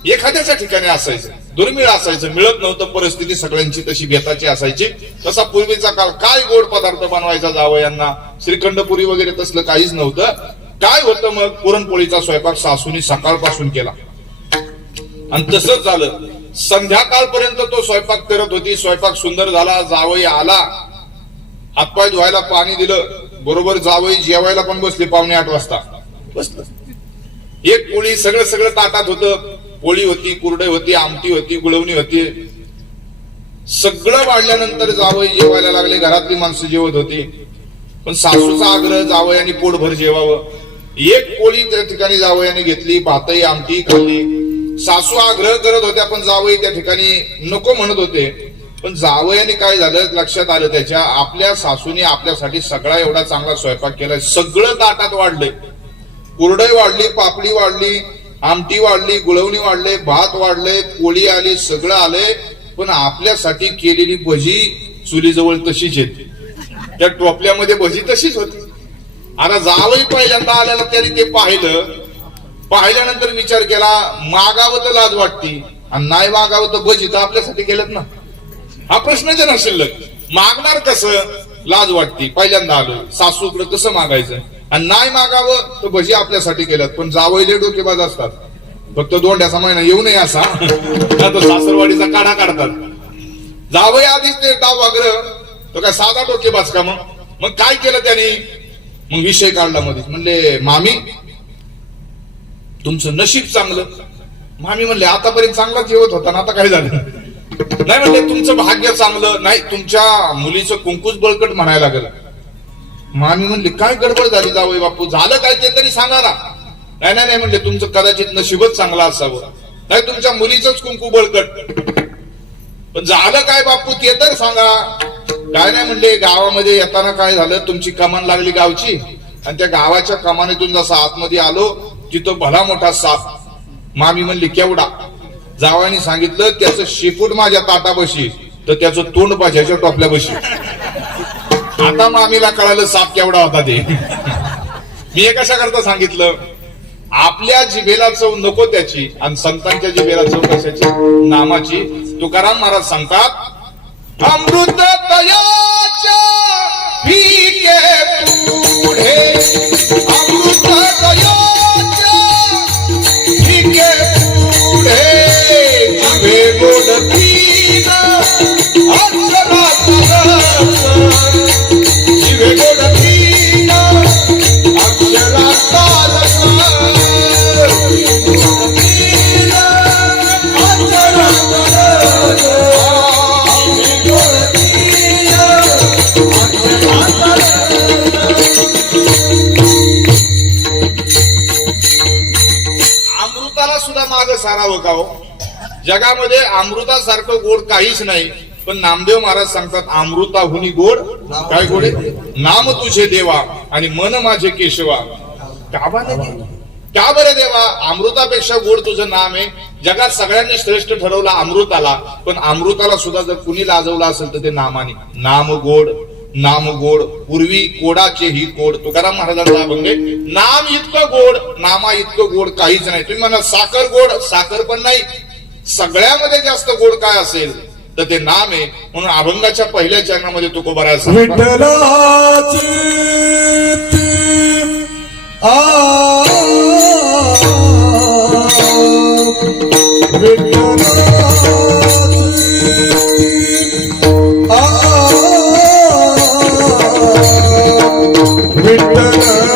एखाद्याच्या ठिकाणी असायचं, दुर्मिळ असायचं, मिळत नव्हतं. परिस्थिती सगळ्यांची तशी बेताची असायची. तसा पूर्वीचा काळ. काय गोड पदार्थ बनवायचा जावयांना? श्रीखंडपुरी वगैरे तसलं काहीच नव्हतं. काय होतं मग? पुरणपोळीचा स्वयंपाक सासूनी सकाळपासून केला. आणि तसंच झालं. संध्याकाळपर्यंत तो स्वयंपाक करत होती. स्वयंपाक सुंदर झाला. जावई आला, हातपाय धुवायला पाणी दिलं. बरोबर जावई जेवायला पण बसले. 7:45 वाजता बसलं. एक पोळी सगळं ताटात होतं. पोळी होती, कुरडे होती, आमटी होती, गुळवणी होती. सगळं वाढल्यानंतर जावई जेवायला लागले. घरातली माणसं जेवत होती. पण सासूचा आग्रह, जावयाने पोटभर जेवावं. एक पोळी त्या ठिकाणी जावयाने घेतली. भातही आमटी खाल्ली. सासू आग्रह करत होत्या पण जावई त्या ठिकाणी नको म्हणत होते. पण जावयाने काय झालं लक्षात आलं त्याच्या, आपल्या सासूने आपल्यासाठी सगळा एवढा चांगला स्वयंपाक केलाय. सगळं ताटात वाढले. कुरडई वाढली, पापडी वाढली, आमटी वाढली, गुळवणी वाढले, भात वाढले, पोळी आली, सगळं आले. पण आपल्यासाठी केलेली भजी चुलीजवळ तशीच येते. त्या टोपल्यामध्ये भजी तशीच होती. आता जावई पहिल्यांदा आल्याला त्याने ते पाहिल्यानंतर विचार केला, मागावं तर लाज वाटती आणि नाही मागावं तर भजी तर आपल्यासाठी केलं ना. हा प्रश्नच ना शिल्लक. मागणार कसं? लाज वाटती. पहिल्यांदा आलो सासूकडे कसं मागायचं? आणि नाही मागावं तर भजी आपल्यासाठी केल्यात. पण जावईले डोकेबाज असतात. फक्त दोंड्याचा महिना येऊ नये असा तर सासरवाडीचा काढा काढतात. जावई आधीच ते डाव आग्रह तो काय साधा डोकेबाज का? मग काय केलं त्याने? मग विषय काढला मध्ये. म्हणले, मामी तुमचं नशीब चांगलं. मामी म्हणले, आतापर्यंत चांगला जेवत होता ना, आता काय झालं? नाही म्हणले, तुमचं भाग्य चांगलं नाही, तुमच्या मुलीचं कुंकूच बळकट म्हणायला लागलं. मामी म्हणली, काय गडबड झाली जावई बापू? झालं काय ते तरी सांगा ना. नाही म्हणले, तुमचं कदाचित नशीबच चांगलं असावं. नाही, तुमच्या मुलीचंच कुंकू बळकट. पण झालं काय बापू ते तर सांगा. काय नाही म्हणले, गावामध्ये येताना काय झालं, तुमची कमान लागली गावची. आणि त्या गावाच्या कमानीतून जसं आतमध्ये आलो तिथं भला मोठा साप. मामी म्हणली, केवढा? जावानी सांगितलं, त्याचं शेपूट माझ्या ताटाबशी तर त्याचं तोंड पाशाच्या टोपल्या बशी. आता मामीला कळालं साप केवढा होता ते. मी हे कशा करता सांगितलं? आपल्या जिभेला चव नको त्याची आणि संतांच्या जिभेला चव कशाची? नामाची. तुकाराम महाराज सांगतात अमृत दयाच्या भीके पुढे अमृत दयाच्या भीके पुढे जिभे गोड पीन अक्षराचा रस जिभे गोड पीन अक्षराचा रस अमृताला सुद्धा माग सारावं का हो? जगामध्ये अमृतासारखं गोड काहीच नाही. पण नामदेव महाराज सांगतात अमृताहुनी गोड काय गोड आहे? नाम तुझे देवा आणि मन माझे केशवा. का बरं देवा? अमृतापेक्षा गोड तुझं नाम आहे. जगात सगळ्यांनी श्रेष्ठ ठरवला अमृताला, पण अमृताला सुद्धा जर कुणी लाजवलं असेल तर ते नामाने. नाम गोड नाम गोड पूर्वी कोडाचे ही कोड. तुकाराम महाराजांचा अभंग आहे. नाम इतकं गोड नामा इतकं गोड काहीच नाही. तुम्ही म्हणा साखर गोड, साखर पण नाही. सगळ्यामध्ये जास्त गोड काय असेल तर ते नाम आहे. म्हणून अभंगाच्या पहिल्या चरणामध्ये तुकोबाराया सांगतात विठ्ठलाची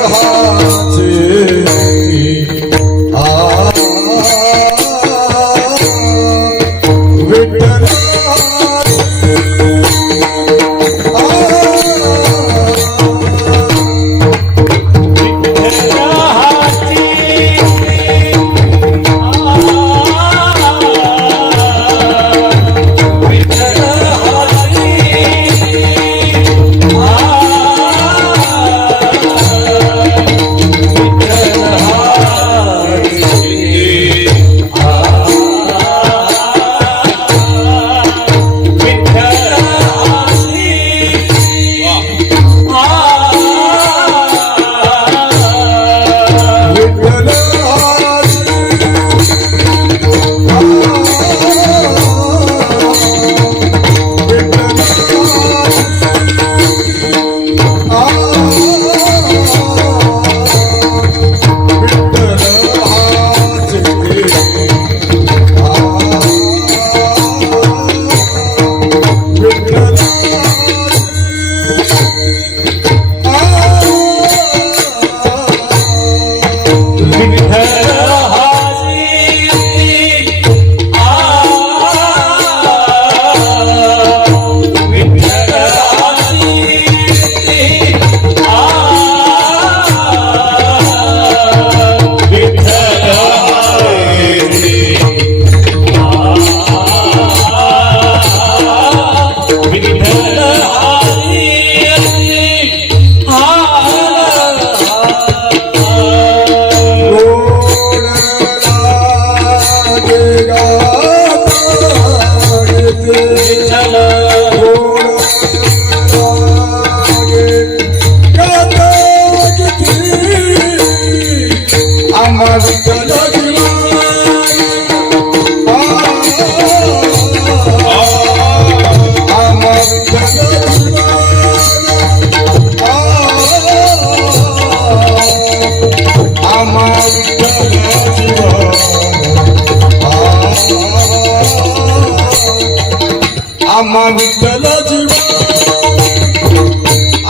आम्हा विठ्ठल जीवा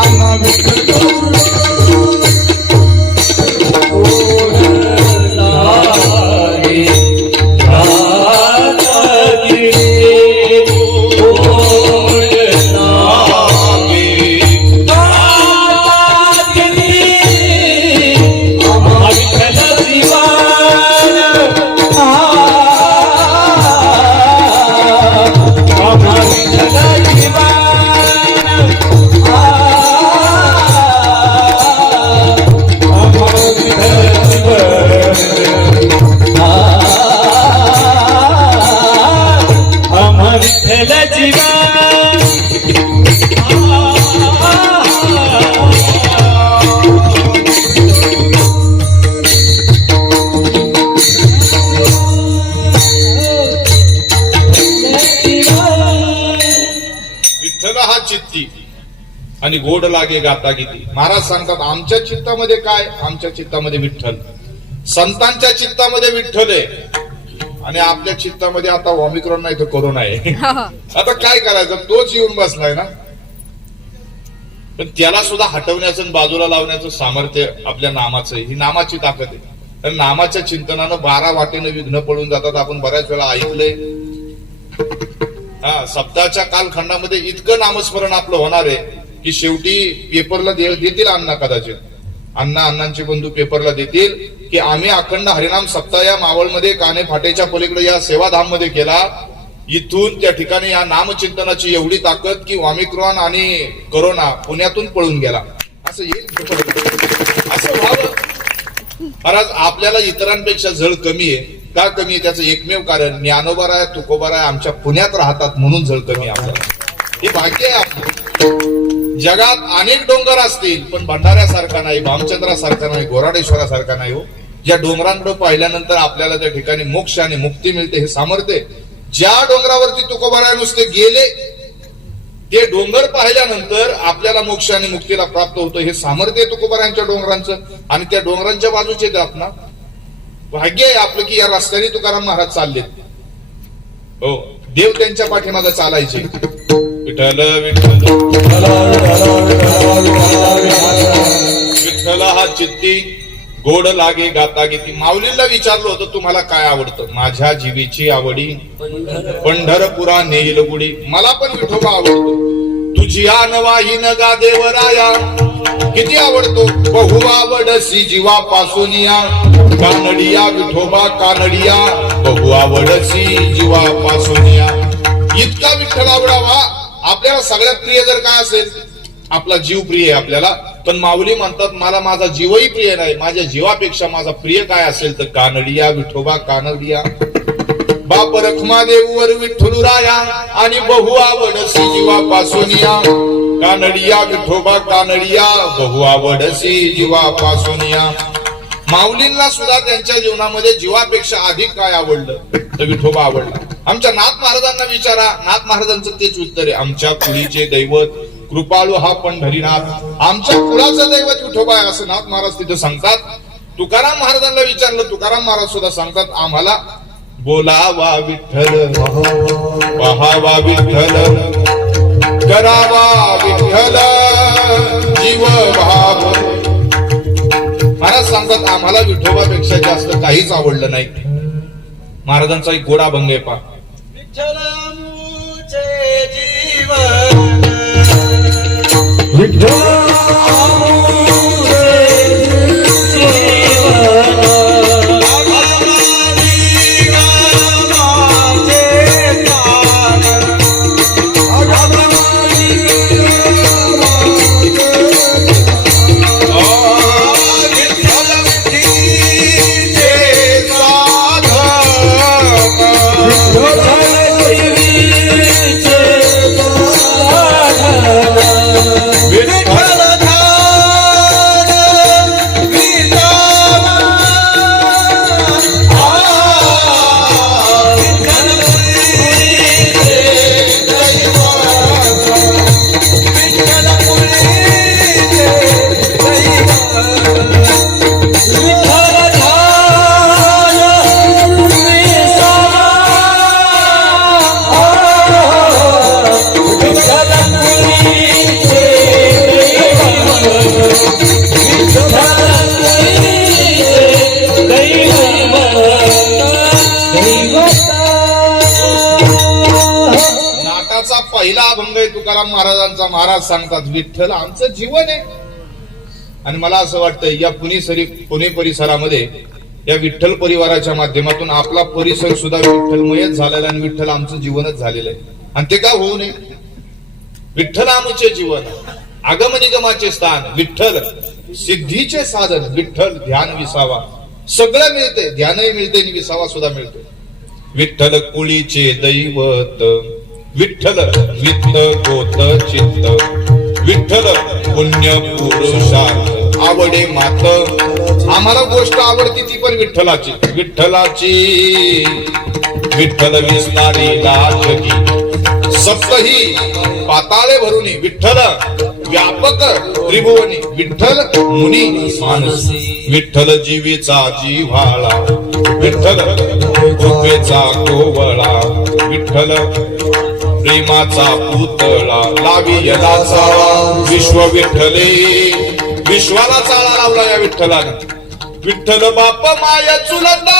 आम्हा विठ्ठल Bye. हा चित्ती आणि गोड लागे गाता गीती. महाराज सांगतात आमच्या चित्तामध्ये काय, आमच्या चित्तामध्ये विठ्ठल, संतांच्या चित्तामध्ये विठ्ठल आहे आणि आपल्या चित्तामध्ये आता ओमिक्रॉन नाही तर कोरोना आहे. आता काय करायचं, तोच येऊन बसलाय ना. पण त्याला सुद्धा हटवण्याचं आणि बाजूला लावण्याचं सामर्थ्य आपल्या नामाचं आहे. ही नामाची ताकद आहे. तर नामाच्या चिंतनानं 12 वाटेनं विघ्न पडून जातात. आपण बऱ्याच वेळा ऐकलंय. सप्ताहाच्या कालखंडामध्ये इतकं नामस्मरण आपलं होणार आहे की शेवटी पेपरला देतील अण्णा, कदाचित अण्णांचे बंधू पेपरला देतील की आम्ही अखंड हरिनाम सप्ताह या मावळमध्ये काने फाटेच्या पलीकडे या सेवाधाम मध्ये केला. इथून त्या ठिकाणी या नामचिंतनाची एवढी ताकद की ओमिक्रॉन आणि कोरोना पुण्यातून पळून गेला. असं येईल, असं व्हावं. महाराज आपल्याला इतरांपेक्षा झळ कमी आहे. का कमी आहे त्याचं एकमेव कारण ज्ञानोबाराय तुकोबाराय आमच्या पुण्यात राहतात म्हणून झळ कमी आहे आपल्याला. हे भाग्य आहे आपलं. जगात अनेक डोंगर असतील पण भंडाऱ्यासारखा नाही, भामचंद्रासारखा नाही, गोराडेश्वरासारखा नाही. हो, ज्या डोंगरांकडे पाहिल्यानंतर आपल्याला त्या ठिकाणी मोक्ष आणि मुक्ती मिळते हे सामर्थ्य. ज्या डोंगरावरती तुकोबाराय नुसते गेले ते डोंगर पाहिल्यानंतर आपल्याला मोक्ष आणि मुक्तीला प्राप्त होतं हे सामर्थ्य तुकोबारायांच्या डोंगरांचं. आणि त्या डोंगरांच्या बाजूचे जात ना, भाग्य आहे आपलं की या रस्त्याने तुकाराम महाराज चाललेत. हो, देव त्यांच्या पाठीमागे चालायचे. विठ्ठल विठ्ठल विठ्ठल हा चित्ती गोड लागे गाता गीती. माऊलीला विचारलं होतं तुम्हाला काय आवडतं. माझ्या जीवीची आवडी पंढरपुरा नेईल गुडी. मला पण विठोबा आवडतो. तुझी आनवाही न गा देवराया किती आवडतो. बहु आवडसी जीवापासून या कानडिया विठोबा कानडिया बहु आवडसी जीवापासून या. इतका विठ्ठल आवडावा. आपल्याला सगळ्यात प्रिय जर काय असेल, आपला जीव प्रिय आहे आपल्याला. पण माऊली म्हणतात मला माझा जीवही प्रिय नाही, माझ्या जीवापेक्षा माझा प्रिय काय असेल तर कानडिया विठोबा कानडिया. बाप रखमा देऊवर विठ्ठलू राया आणि बहु आवडसी जीवापासून या कानडिया विठोबा कानडिया बहु आवडसी जीवापासून या. माऊलींना सुद्धा त्यांच्या जीवनामध्ये जीवापेक्षा अधिक काय आवडलं तर विठोबा आवडला. आमच्या नाथ महाराजांना विचारा, नाथ महाराजांचं तेच उत्तर आहे. आमच्या कुळीचे दैवत कृपाळू हा पंढरीनाथ. आमच्या कुळाचं दैवत विठोबा आहे असं नाथ महाराज तिथे सांगतात. तुकाराम महाराजांना विचारलं, तुकाराम महाराज सुद्धा सांगतात आम्हाला बोलावा विठ्ठल पहावा विठ्ठल करावा विठ्ठल जीव भाव. महाराज सांगतात आम्हाला विठोबापेक्षा जास्त काहीच आवडलं नाही. महाराजांचा एक गोडा अभंग आहे पहा. विठ्ठल मूचे जीवन पहिला अभंग आहे तुकाराम महाराजांचा. महाराज सांगतात विठ्ठल आमचं जीवन आहे. आणि मला असं वाटतं या पुणे परिसरामध्ये या विठ्ठल परिवाराच्या माध्यमातून आपला परिसर सुद्धा विठ्ठलमयच झालेला आणि विठ्ठल आमचं जीवनच झालेलं आहे. आणि ते का होऊ नये. विठ्ठल आमचे जीवन, आगम निगमाचे स्थान, विठ्ठल सिद्धीचे साधन, विठ्ठल ध्यान विसावा. सगळं मिळते, ध्यानही मिळते आणि विसावा सुद्धा मिळतो. विठ्ठल कुळीचे दैवत विठ्ठल वित्त गोत चित्त विठ्ठल पुण्य पुरुषार्थ आवडे मात आम्हाला गोष्ट आवडती ती पण विठ्ठलाची. विठ्ठल विस्तारी लाजगी सप्तही पाताळे भरुनी. विठ्ठल व्यापक त्रिभुवनी. विठ्ठल मुनी मानसी. विठ्ठल जीवीचा जिव्हाळा. विठ्ठल कृपेचा कोवळा. विठ्ठल प्रेमाचा पुतळा. लावी यदाचा विश्व विठ्ठले. विश्वाला चाळा लावला या विठ्ठलानं. विठ्ठल बाप माय चुलता.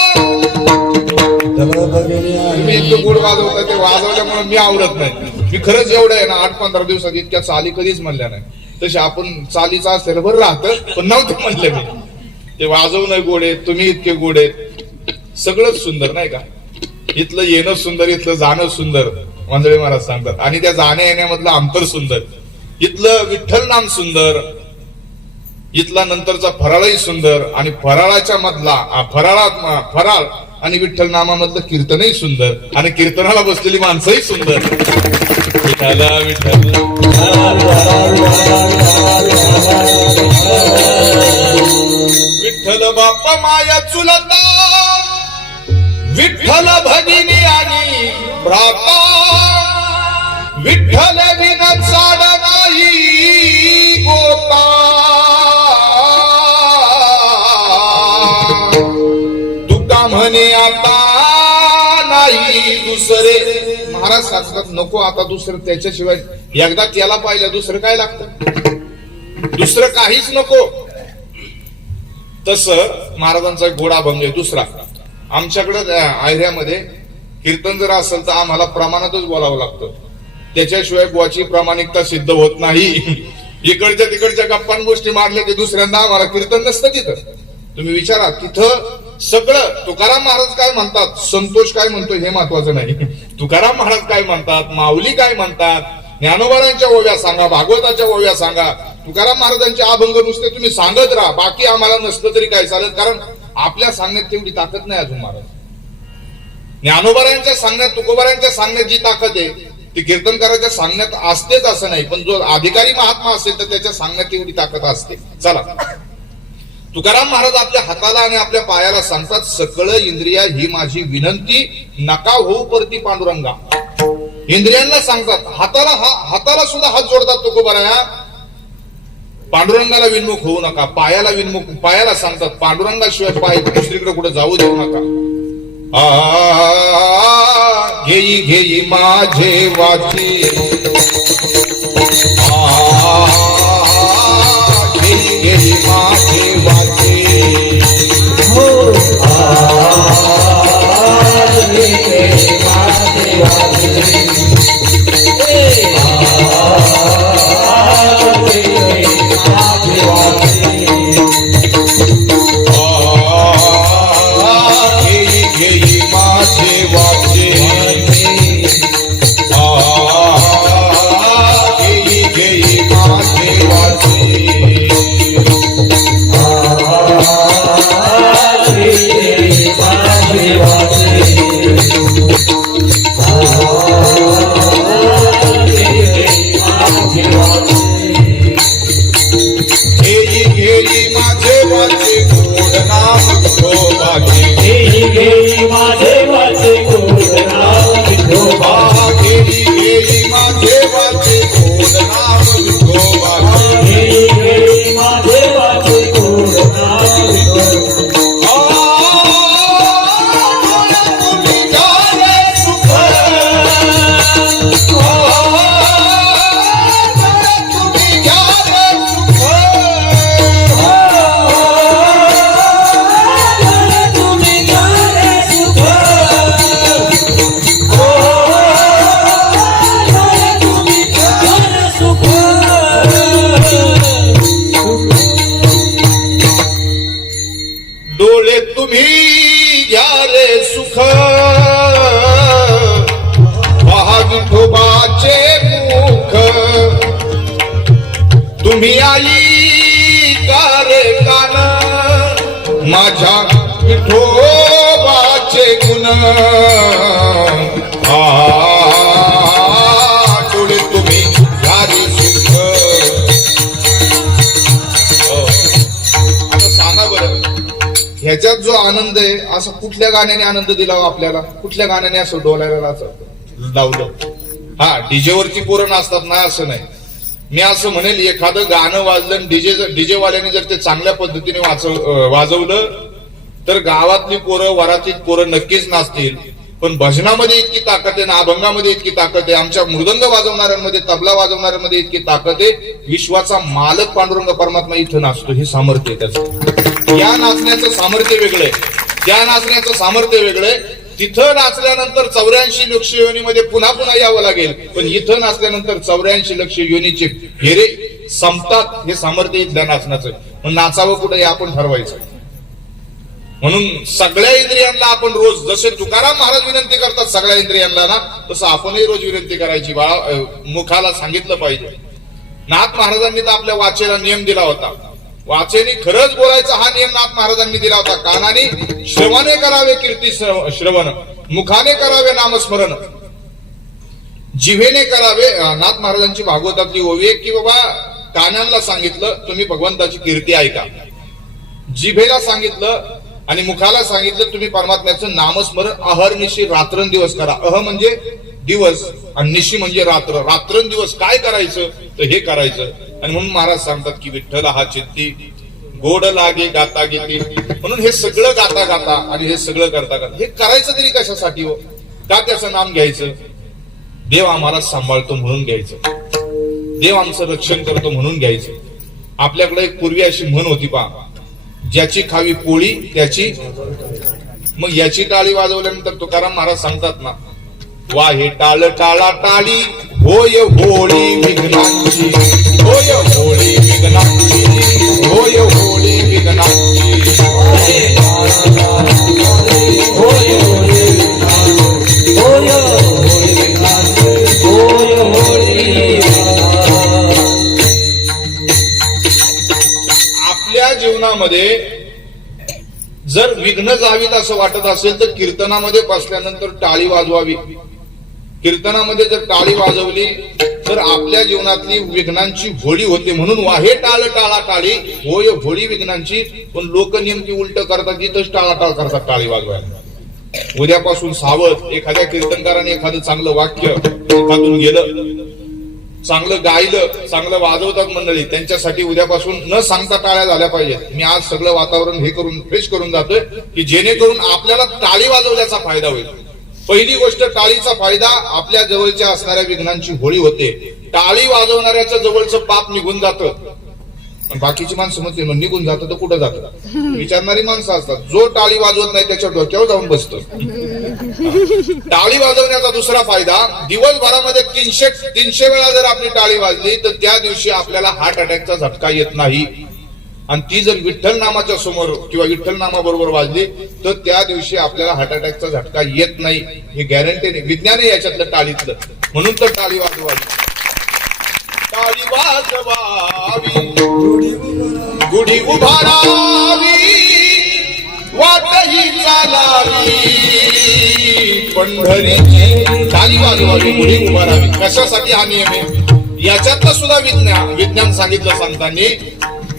तुम्ही इतकं गुड वाजवता ते वाजवल्यामुळे मी आवडत नाही. मी खरंच एवढं आहे ना 8-15 दिवसात इतक्या चाली कधीच म्हणल्या नाही. तसे आपण चालीचा असेल बरं राहतं पण नव्हते म्हणले मी. ते वाजवणं गोड आहे. तुम्ही इतके गोड आहेत. सगळंच सुंदर नाही का. इथलं येणं सुंदर. इथलं जाणं सुंदर. मंडळी महाराज सांगतात. आणि त्या जाण्या येण्यामधलं अंतर सुंदर. इथलं विठ्ठल नाम सुंदर. इथला नंतरचा फराळही सुंदर. आणि फराळाच्या मधला फराळ आणि विठ्ठल नामामधलं कीर्तनही सुंदर. आणि कीर्तनाला बसलेली माणसंही सुंदर. विठ्ठल विठ्ठल विठ्ठल बाप माया चुलता. विठ्ठल भगिनी आणि भ्राता. विठ्ठल विन चाड नाही गोता. तुका म्हणे आता नाही दुसरे. महाराज सांगतात नको आता दुसरं. त्याच्याशिवाय एकदा त्याला पाहिलं दुसरं काय लागतं. दुसरं काहीच नको. तस महाराजांचा एक घोडा भंग आहे दुसरा. आमच्याकडे आयऱ्यामध्ये कीर्तन जर असेल तर आम्हाला प्रमाणातच बोलावं लागतं. त्याच्याशिवाय बुवाची प्रामाणिकता सिद्ध होत नाही. इकडच्या तिकडच्या गप्पां गोष्टी मारल्या ते दुसऱ्यांदा आम्हाला कीर्तन नसतं तिथं. तुम्ही विचारा तिथं सगळं. तुकाराम महाराज काय म्हणतात, संतोष काय म्हणतो हे महत्वाचं नाही. तुकाराम महाराज काय म्हणतात, माऊली काय म्हणतात, ज्ञानोबारांच्या ओव्या सांगा, भागवताच्या ओव्या सांगा. तुकाराम महाराजांचे अभंग नुसते तुम्ही सांगत राहा. बाकी आम्हाला नसलं तरी काय चालेल. कारण आपल्या सांगण्यात तेवढी ताकद नाही अजून महाराज. ज्ञानोबारांच्या सांगण्यात तुकोबारांच्या सांगण्यात जी ताकद आहे ती कीर्तनकाराच्या सांगण्यात असतेच असं नाही. पण जो अधिकारी महात्मा असेल तर त्याच्या सांगण्यात तेवढी ताकद असते. चला तुकाराम महाराज आपल्या हाताला आणि आपल्या पायाला सांगतात सकळ इंद्रिया ही माझी विनंती नका होऊ परती पांडुरंगा. इंद्रियांना सांगतात. हाताला सुद्धा हात जोडतात तुकोबाराया. पांडुरंगाला विनमुख होऊ नका. पायाला सांगतात पांडुरंगाशिवाय पाय दुसरीकडे कुठे जाऊ देऊ नका. घेई घेई माझे वाचे. घेई घेई माझे वाचे. डोळे तुम्ही घ्या रे सुख. पहा विठोबाचे मुख. तुम्ही आई का रे कान माझ्या विठोबाचे गुण. डोळे तुम्ही घ्या रे सुख. आता सांगा बरं आनंद आहे, असं कुठल्या गाण्याने आनंद दिला हो आपल्याला? कुठल्या गाण्याने असं डोलायला असं लावलं? हा, डीजेवरची पोरं नाचतात ना, असं नाही. मी असं म्हणेल, एखादं गाणं वाजलं, डीजे वाल्याने जर ते चांगल्या पद्धतीने वाजवलं तर गावातली पोरं, वरातीत पोरं नक्कीच नाचतील. पण भजनामध्ये इतकी ताकद आहे ना, अभंगामध्ये इतकी ताकद आहे, आमच्या मृदंग वाजवणाऱ्यांमध्ये, तबला वाजवणाऱ्यांमध्ये इतकी ताकद आहे. विश्वाचा मालक पांडुरंग परमात्मा इथं नाचतो, हे सामर्थ्य आहे त्याचं. या नाचण्याचं सामर्थ्य वेगळंय, त्या नाचण्याचं सामर्थ्य वेगळंय. तिथं नाचल्यानंतर 84 लक्ष योनीमध्ये पुन्हा पुन्हा यावं लागेल, पण इथं नाचल्यानंतर 84 लक्ष योनीचे फेरे संपतात. हे सामर्थ्य इथल्या नाचण्याचं. मग नाचावं कुठे हे आपण ठरवायचं. म्हणून सगळ्या इंद्रियांना आपण रोज, जसे तुकाराम महाराज विनंती करतात सगळ्या इंद्रियांना ना, तसं आपणही रोज विनंती करायची. बाळा, मुखाला सांगितलं पाहिजे. नाथ महाराजांनी तर आपल्या वाचेला नियम दिला होता. वाचेने खरंच बोलायचा हा नियम नाथ महाराजांनी दिला होता. कानाने श्रवणे करावे कीर्ती श्रवण, मुखाने करावे नामस्मरण, जिव्हेने करावे. नाथ महाराजांची भागवतातली ओवी आहे की बाबा, कानांना सांगितलं तुम्ही भगवंताची कीर्ती ऐका, जिभेला सांगितलं आणि मुखाला सांगितलं तुम्ही परमात्म्याचं नामस्मरण अहर्निशी रात्रंदिवस करा. अह म्हणजे दिवस आणि निशी म्हणजे रात्र. रात्रंदिवस काय करायचं तर हे करायचं. आणि म्हणून महाराज सांगतात की विठ्ठल हा चित्ती गोड लागे गाता गीती. म्हणून हे सगळं गाता गाता आणि हे सगळं करता करता हे करायचं तरी कशासाठी हो? का त्याचं नाम घ्यायचं? देव आम्हाला सांभाळतो म्हणून घ्यायचं, देव आमचं रक्षण करतो म्हणून घ्यायचं. आपल्याकडे एक पूर्वी अशी म्हण होती पहा, ज्याची खावी पोळी त्याची. मग याची टाळी वाजवल्यानंतर तुकाराम महाराज सांगतात ना, वा हे टाळ टाळा टाळी होय होळी विघ्नांची, होय होळी विघ्नांची, होय होळी विघ्नांची. आपल्या जीवनामध्ये जर विघ्न जावीत असं वाटत असेल तर कीर्तनामध्ये बसल्यानंतर टाळी वाजवावी. कीर्तनामध्ये जर टाळी वाजवली तर आपल्या जीवनातली विघ्नांची होळी होते. म्हणून वाहे टाळ टाळा टाळी होय होळी विघ्नांची. पण लोक नेमकी उलट करतात, तिथंच टाळाटाळ करतात टाळी वाजवायला. उद्यापासून सावध. एखाद्या कीर्तनकाराने एखादं चांगलं वाक्य एखादून गेलं, चांगलं गायलं, चांगलं वाजवतात मंडळी, त्यांच्यासाठी उद्यापासून न सांगता टाळ्या झाल्या पाहिजेत. मी आज सगळं वातावरण हे करून फ्रेश करून जातोय की जेणेकरून आपल्याला टाळी वाजवल्याचा फायदा होईल. पहिली गोष्ट, टाळीचा फायदा आपल्या जवळच्या असणाऱ्या विघ्नांची होळी होते. टाळी वाजवणाऱ्याच्या जवळचं पाप निघून जातं. बाकीची माणसं म्हणते मग निघून जातं तर कुठं जातं? विचारणारी माणसं असतात. जो टाळी वाजवत नाही त्याच्या डोक्यावर जाऊन बसतो. टाळी वाजवण्याचा दुसरा फायदा, दिवसभरामध्ये 300 वेळा जर आपली टाळी वाजली तर त्या दिवशी आपल्याला हार्ट अटॅकचा झटका येत नाही. आणि ती जर विठ्ठल नामाच्या समोर किंवा विठ्ठल नामाबरोबर वाजली तर त्या दिवशी आपल्याला हार्ट अटॅकचा झटका येत नाही. हे गॅरंटी नाही, विज्ञान आहे याच्यातलं टाळीतलं. म्हणून तर टाळी वाजवावी. टाळी वाजवावी, गुढी उभारावी, वाटही चालावी, पंढरीची. टाळी वाजवावी, गुढी उभारावी. कशासाठी हा नियम आहे? याच्यातलं सुद्धा विज्ञान सांगितलं सांगताना.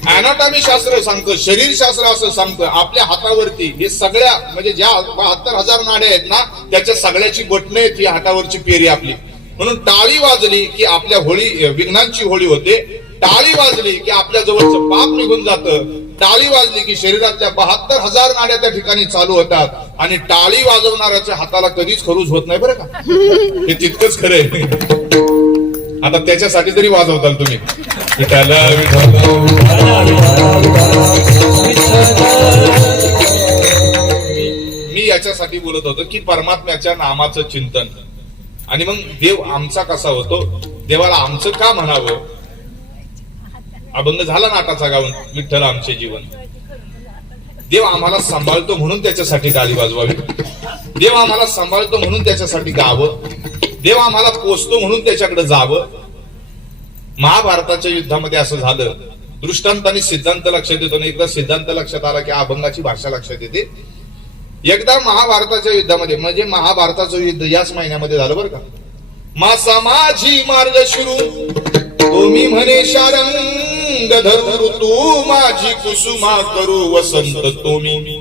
अॅनाटॉमी शास्त्र सांगतं, शरीर शास्त्र असं सांगतं, आपल्या हातावरती हे सगळ्या म्हणजे ज्या 72,000 नाड्या आहेत ना, त्याच्या सगळ्याची बटणं आहेत ही हातावरची पेरी आपली. म्हणून टाळी वाजली की आपल्या होळी, विघ्नांची होळी होते. टाळी वाजली की आपल्या जवळचं पाप निघून जातं. टाळी वाजली की शरीरातल्या 72,000 नाड्या त्या ठिकाणी चालू होतात. आणि टाळी वाजवणाऱ्याच्या हाताला कधीच खरूज होत नाही बरं का, हे तितकंच खरंय. आता त्याच्यासाठी तरी वाजवताल तुम्ही. मी याच्यासाठी बोलत होतो की परमात्म्याच्या नामाचं चिंतन. आणि मग देव आमचा कसा होतो, देवाला आमचं का म्हणावं? अभंग झाला नाटाचा गाऊन, विठ्ठल आमचे जीवन. देव आम्हाला सांभाळतो म्हणून त्याच्यासाठी टाळी वाजवावी. देव आम्हाला सांभाळतो म्हणून त्याच्यासाठी गावं. देव आम्हाला पोचतो म्हणून त्याच्याकडे जावं. महाभारताच्या युद्धामध्ये असं झालं. दृष्टांत आणि सिद्धांत लक्षात येतो ना. एकदा सिद्धांत लक्षात आला की अभंगाची भाषा लक्षात येते. एकदा महाभारताच्या युद्धामध्ये, म्हणजे महाभारताचं युद्ध याच महिन्यामध्ये झालं बरं का. मासा माझी मार्ग शिरू तुम्ही म्हणे शारंग धरू, तू माझी कुसुमा करू वसंत तुम्ही.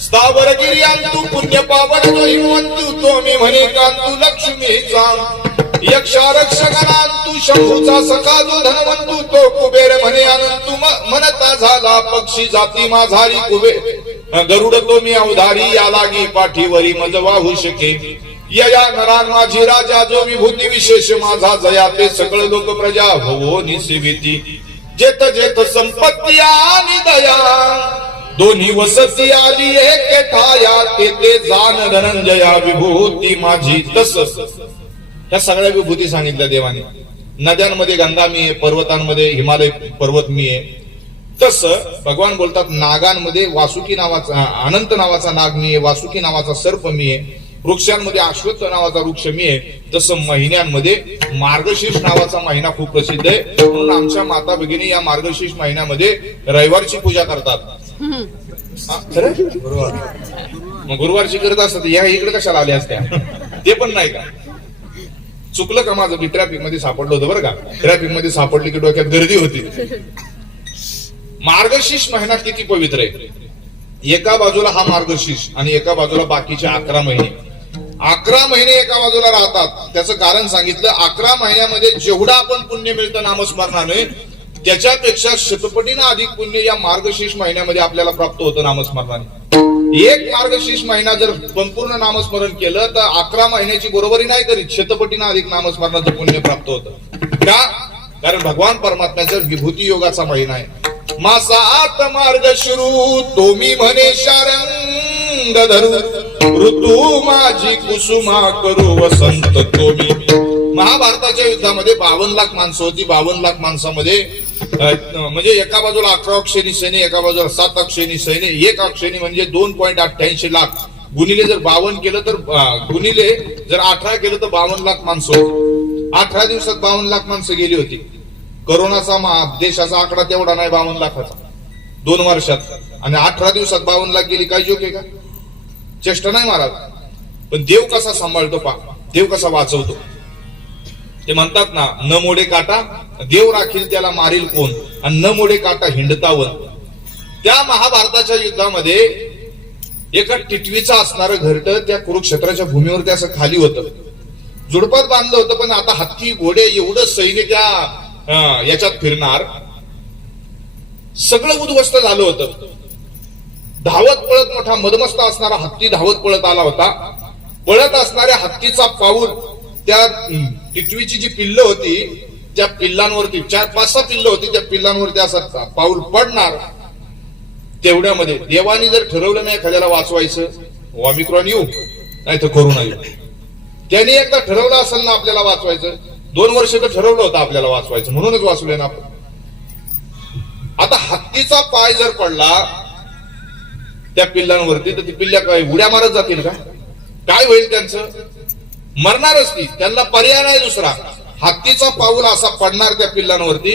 स्थावर गिर्यांतू पुण्य पावन जो हिमवंतू तो मी म्हणे कांतू लक्ष्मीचा यक्षा रक्षगणांतू शंभूचा सखा जो धनवंतू तो कुबेर म्हणे अनंतू म्हणता झाला पक्षी जाती माझारी कुबेर गरुड तो मी अवधारी या लागी पाठीवरी मज वाहू शके या नरान माझी राजा जो विभूती विशेष माझा जया ते सकळ लोक प्रजा भवो निसेविती जेत जेत संपत्ती आणि दया दोन्ही वसती आली एक ठाया ते जाण धनंजया विभूती माझी तस ह्या सगळ्या विभूती सांगितल्या देवाने. नद्यांमध्ये गंगा मी आहे, पर्वतांमध्ये हिमालय पर्वत मी आहे. तस भगवान बोलतात नागांमध्ये वासुकी नावाचा अनंत नावाचा नाग मी आहे, वासुकी नावाचा सर्प मी आहे, वृक्षांमध्ये अश्वत्थ नावाचा वृक्ष मी आहे. तसं महिन्यांमध्ये मार्गशीर्ष नावाचा महिना खूप प्रसिद्ध आहे. म्हणून आमच्या माता भगिनी या मार्गशीर्ष महिन्यामध्ये रविवारची पूजा करतात. मग गुरुवारची करत असतात. या इकडे कशाला आल्या असत्या ते पण नाही का. चुकलं का माझं. मी ट्रॅफिक मध्ये सापडलं होतं बरं का. ट्रॅफिक मध्ये सापडली की डोक्यात गर्दी होती. मार्गशीर्ष महिना किती पवित्र आहे. एका बाजूला हा मार्गशीर्ष आणि एका बाजूला बाकीचे 11 महिने. 11 महिने एका बाजूला राहतात. त्याचं कारण सांगितलं. 11 महिन्यामध्ये जेवढं आपण पुण्य मिळतं नामस्मरणाने त्याच्यापेक्षा शतपटीनं अधिक पुण्य या मार्गशीर्ष महिन्यामध्ये आपल्याला प्राप्त होतं नामस्मरणाने. एक मार्गशीर्ष महिना जर संपूर्ण नामस्मरण केलं तर 11 महिन्याची बरोबरी नाही करीत. शतपटीनं अधिक नामस्मरणाचं पुण्य प्राप्त होतं. का. कारण भगवान परमात्म्याच्या विभूती योगाचा महिना आहे. मासात मार्ग सुरू तो मी म्हणे शारंग धरू ऋतू माझी कुसुमा करू वसंत तो मी. महाभारताच्या युद्धामध्ये 52 लाख माणसं होती. 52 लाख माणसामध्ये म्हणजे एका बाजूला 11 अक्षेणी सैन्य, एका बाजूला 7 अक्षेणी सैन्य. एक अक्षेणी म्हणजे 2.88 लाख. गुणिले जर 52 केलं तर गुणिले जर 18 केलं तर 52 लाख माणसं होती. 18 दिवसात 52 लाख माणसं गेली होती. करोनाचा देशाचा आकडा तेवढा नाही 52 लाखाचा 2 वर्षात. आणि 18 दिवसात 52 लाख गेली. काय जोक आहे का. चेष्टा नाही महाराज. पण देव कसा सांभाळतो पा. देव कसा वाचवतो. ते म्हणतात ना न मोडे काटा देव राखील त्याला मारील कोण आणि न मोडे काटा हिंडतावन. त्या महाभारताच्या युद्धामध्ये एका टिटवीचं असणारं घरटं त्या कुरुक्षेत्राच्या भूमीवर ते असं खाली होतं. जुडपात बांधलं होतं. पण आता हत्ती घोडे एवढं सैन्य त्या याच्यात फिरणार. सगळं उद्ध्वस्त झालं होतं. धावत पळत मोठा मदमस्त असणारा हत्ती धावत पळत आला होता. पळत असणाऱ्या हत्तीचा पाऊल त्या टिटवीची जी पिल्ल होती त्या पिल्लांवरती 4-5-6 पिल्ल होती. त्या पिल्लांवरती असं पाऊल पडणार. तेवढ्यामध्ये देवानी जर ठरवलं नाही एखाद्याला वाचवायचं ओमिक्रॉन येऊ नाही तर करोना येऊ. त्यांनी एकदा ठरवलं असेल ना आपल्याला वाचवायचं. 2 वर्ष तर ठरवलं होतं आपल्याला वाचवायचं म्हणूनच वाचलोय ना आपण. आता हत्तीचा पाय जर पडला त्या पिल्लांवरती तर ती पिल्ल्या काय उड्या मारत जातील का. काय होईल त्यांचं. मरणारच ती. त्यांना पर्याय नाही दुसरा. हत्तीचा पाऊल असा पडणार त्या पिल्लांवरती.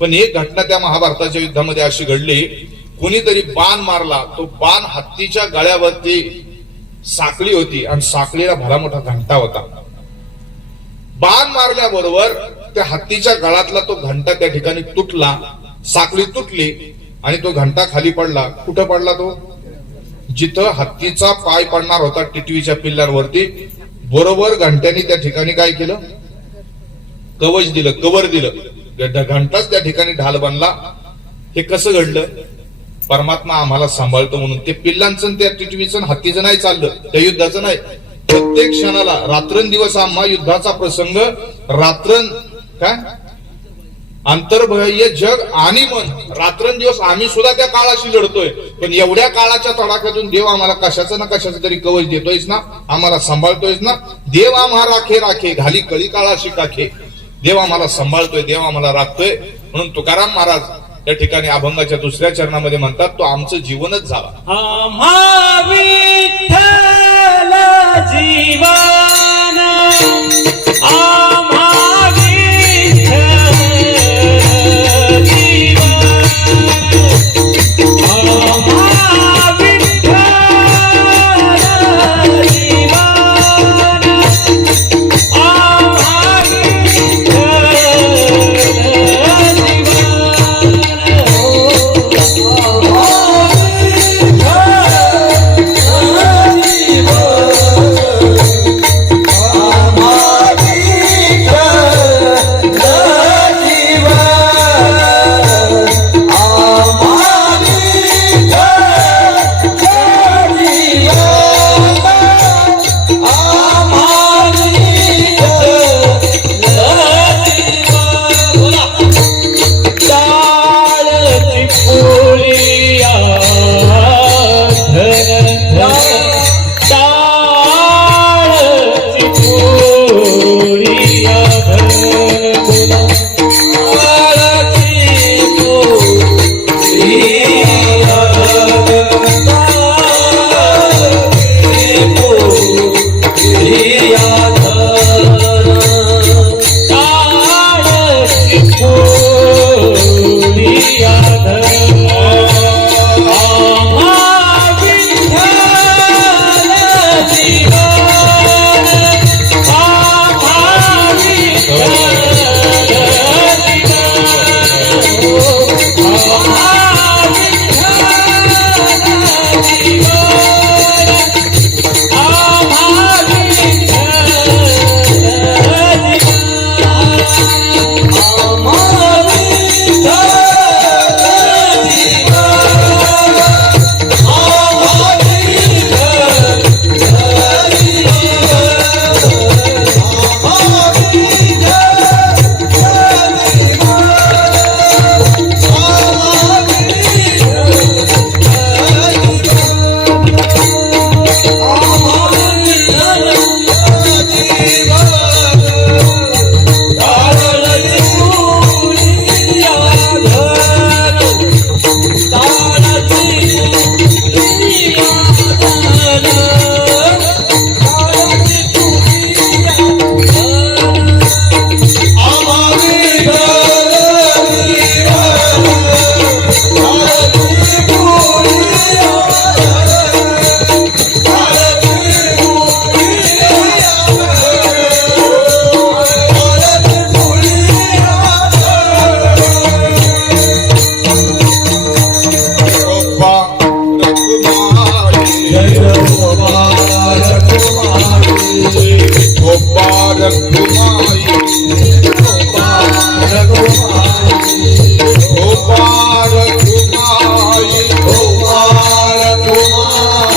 पण एक घटना त्या महाभारताच्या युद्धामध्ये अशी घडली. कोणीतरी बाण मारला. तो बाण हत्तीच्या गळ्यावरती साखळी होती आणि साखळीला भला मोठा घंटा होता. बाण मारल्याबरोबर त्या हत्तीच्या गळातला तो घंटा त्या ठिकाणी तुटला. साखळी तुटली आणि तो घंटा खाली पडला. कुठं पडला तो. जिथं हत्तीचा पाय पडणार होता टिटवीच्या पिल्लांवरती बरोबर घंट्याने त्या ठिकाणी काय केलं. कवच दिलं. कवर दिलं. घंटाच त्या ठिकाणी ढाल बनला. हे कसं घडलं. परमात्मा आम्हाला सांभाळतो म्हणून. ते पिल्लांचं त्या टिटवीचं हत्तीचं नाही चाललं. त्या युद्धाचं नाही. प्रत्येक क्षणाला रात्रंदिवस आम्हा युद्धाचा प्रसंग रात्रं काय अंतर्बाह्य जग आणि मन रात्रंदिवस आम्ही सुद्धा त्या काळाशी लढतोय. पण एवढ्या काळाच्या तडाख्यातून देव आम्हाला कशाचं ना कशाचं तरी कवच देतोयच ना. आम्हाला सांभाळतोयच ना. देव आम्हा राखे राखे घाली कळी काळाशी काखे. देव आम्हाला सांभाळतोय. देव आम्हाला राखतोय. म्हणून तुकाराम महाराज त्या ठिकाणी अभंगाच्या 2ऱ्या चरणामध्ये म्हणतात तो आमचं जीवनच झाला. आम्हा विठ्ठल जीवन आम्हा विठ्ठल जीवन आम्हा विठ्ठल जीवन आम्हा विठ्ठल जीवन रखुमाई गोपाल रखुमाई गोपाल कुमार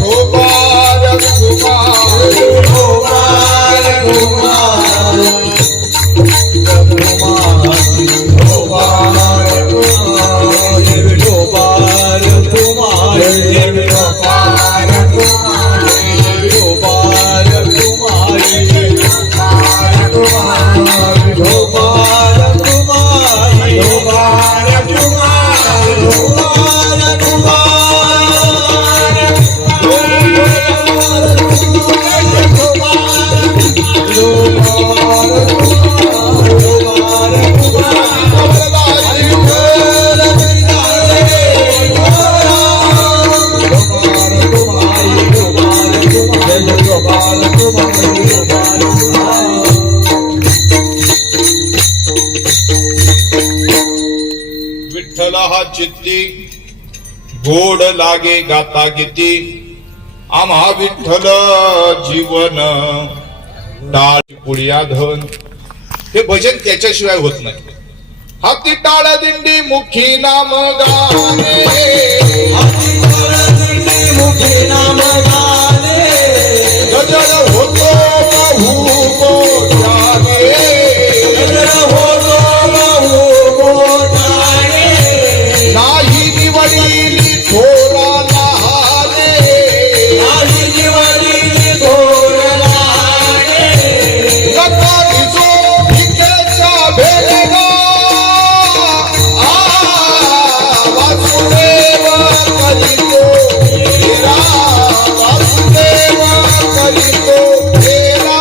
गोपाल रखुमाई गोपाल कुमार विठ्ठल हा चित्ती गोड लागे गाता गीती आम्हा विठ्ठल जीवन टाळ पुढिया धन हे भजन त्याच्याशिवाय होत नाही. हाती टाळ दिंडी मुखी नाम गाणे गजर होतो बहु मोठ्याने नाही निवडली थोडा लहाने नका दिसो भिकेच्या भेटेगा वासुदेव करीतो तेरा वासुदेव करीतो तेरा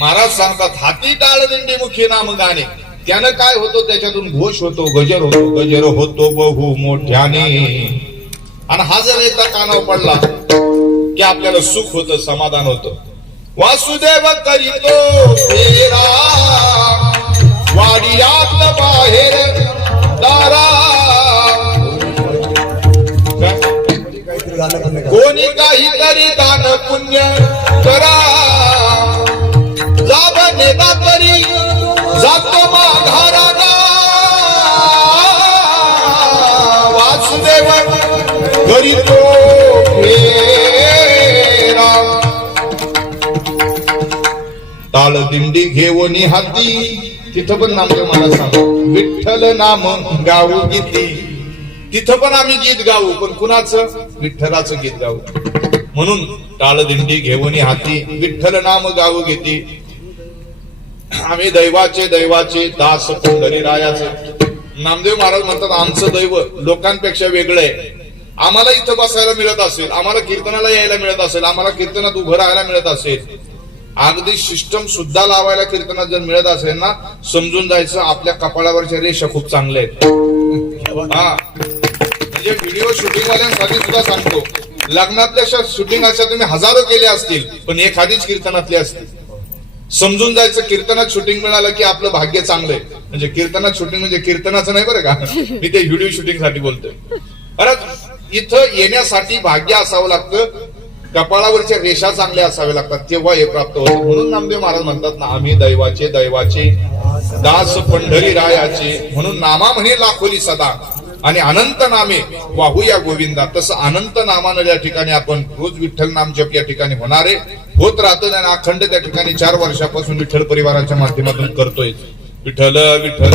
महाराज सांगतात हाती टाळ दिंडी मुखी नाम गाणे त्यानं काय होतो त्याच्यातून घोष होतो गजर होतो बहु मोठ्याने आणि हा जर एकदा कानावर पडला की आपल्याला सुख होतं समाधान होतं. वासुदेव करीतो फेरा वाडियात बाहेर दारा कोणी काही तरी दान पुण्य करा जाब नेता तरी जातो माघाराला वासुदेव करीतो फेरा टाळ दिंडी घेऊन हाती तिथं पण नामदेव मला सांग विठ्ठल नाम गाऊ गीती तिथं पण आम्ही गीत गाऊ पण कुणाचं विठ्ठलाचं गीत गाऊ म्हणून टाळ दिंडी घेऊन हाती विठ्ठल नाम गाऊ गीती आम्ही दैवाचे दास पंढरीरायाचे. नामदेव महाराज म्हणतात आमचं दैव लोकांपेक्षा वेगळं आहे. आम्हाला इथं बसायला मिळत असेल आम्हाला कीर्तनाला यायला मिळत असेल आम्हाला कीर्तनात उभं राहायला मिळत असेल अगदी सिस्टम सुद्धा लावायला कीर्तनात जर मिळत असेल ना समजून जायचं आपल्या कपाळावरच्या रेषा खूप चांगल्या आहेत. हा म्हणजे व्हिडिओ शूटिंग वाल्यांसाठी सुद्धा सांगतो लग्नातल्या शूटिंग अशा तुम्ही हजारो केल्या असतील पण एखादीच कीर्तनातली असतील. समजून जायचं कीर्तनात शूटिंग मिळालं की आपलं भाग्य चांगलंय. म्हणजे कीर्तनात शूटिंग म्हणजे कीर्तनाचं नाही बरं का मी ते व्हिडिओ शूटिंग साठी बोलतोय. अरे इथं येण्यासाठी भाग्य असावं लागतं कपाळावरच्या रेषा चांगल्या असाव्या लागतात तेव्हा हे प्राप्त होतं. म्हणून नामदेव महाराज म्हणतात ना आम्ही दैवाचे दास पंढरीरायाचे म्हणून नामा म्हणे लाखोली सदा आणि अनंत नामे वाहूया गोविंदा. तसं अनंत नामानं या ठिकाणी आपण रोज विठ्ठल नाम जप या ठिकाणी होणारे होत राहतं आणि अखंड त्या ठिकाणी 4 वर्षापासून विठ्ठल परिवाराच्या माध्यमातून करतोय. विठ्ठल विठ्ठल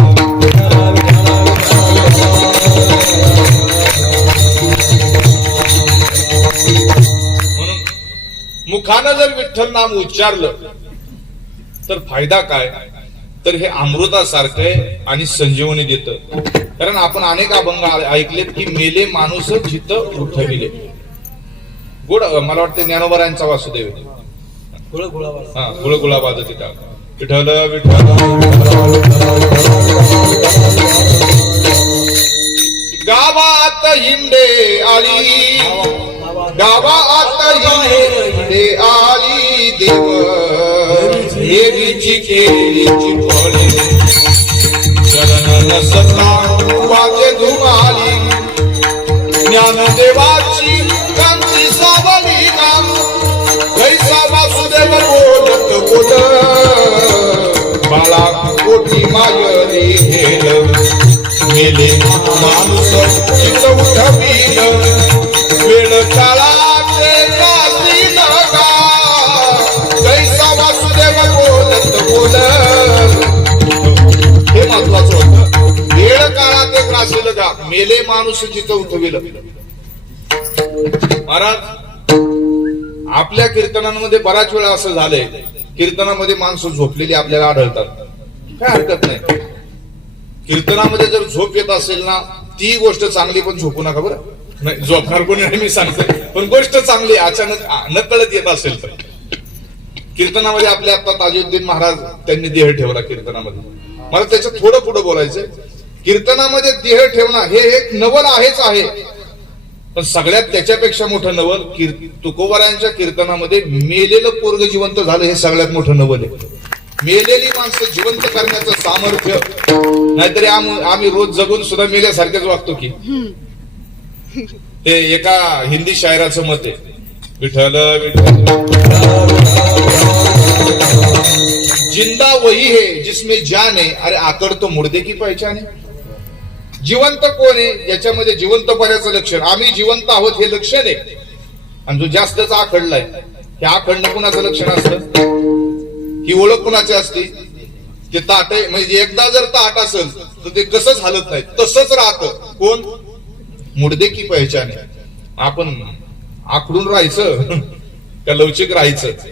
म्हणून मुखानं जर विठ्ठल नाम उच्चारलं तर फायदा काय तर हे अमृतासारखं आहे आणि संजीवनी देतं. कारण आपण अनेक अभंग ऐकलेत की मेले माणूस जिथं उठविले गोड मला वाटतं ज्ञानोबरायांचा वासुदेव हा गुळगुळा वाजत तिथं विठ्ठल विठ्ठल गावात हिंडे आली गावात हिंडे येथे आली देव देवीची केलीची फळे चरण नसता वाचे धुमाली ज्ञानदेवाची कांती सावली नाम कैसा वासुदेव बोलत बोल बाळा कोटी मायरी घेल मेले माणूस चित उठवील वेळ काळाचे कासी नगा कैसा वासुदेव बोलत बोल हे महत्वाचं होतं वेळ काळात एक राशील का मेले माणूस चित उठविल महाराज आपल्या कीर्तनांमध्ये बराच वेळा असं झालंय कीर्तनामध्ये माणसं झोपलेली आपल्याला आढळतात काय हरकत नाही कीर्तनामध्ये जर झोप येत असेल ना ती गोष्ट चांगली पण झोपू नका बरं नाही झोपणार कोणी नाही मी सांगतोय पण गोष्ट चांगली अचानक नकळत येत असेल तर कीर्तनामध्ये आपले आता ताजुद्दीन महाराज त्यांनी देह ठेवला कीर्तनामध्ये मला त्याच्यात थोडं पुढे बोलायचंय कीर्तनामध्ये देह ठेवणं हे एक नवल आहेच आहे पण सगळ्यात त्याच्यापेक्षा मोठं नवल तुकोबारायांच्या कीर्तनामध्ये मेलेलं पोरग जिवंत झालं हे सगळ्यात मोठं नवल आहे मेलेली माणसं जिवंत करण्याचं सामर्थ्य नाहीतरी आम्ही रोज जगून सुद्धा मेल्यासारखेच वागतो की ते एका हिंदी शायराचं मत आहे विठ्ठल जिंदा वही है जिसमें जान है अरे आकड तो मुर्दे की पहचान है जिवंत कोण आहे याच्यामध्ये जिवंतपणाचं लक्षण आम्ही जिवंत आहोत हे लक्षण आहे आणि जो जास्तच आखडलाय हे आखडणं कुणाचं लक्षण असतं ही ओळख कुणाची असते ते ताट म्हणजे एकदा जर ताट असेल तर ते कसंच हालत नाही तसंच राहतं कोण मुर्दे की पहचान आहे आपण आखडून राहायचं का लवचिक राहायचं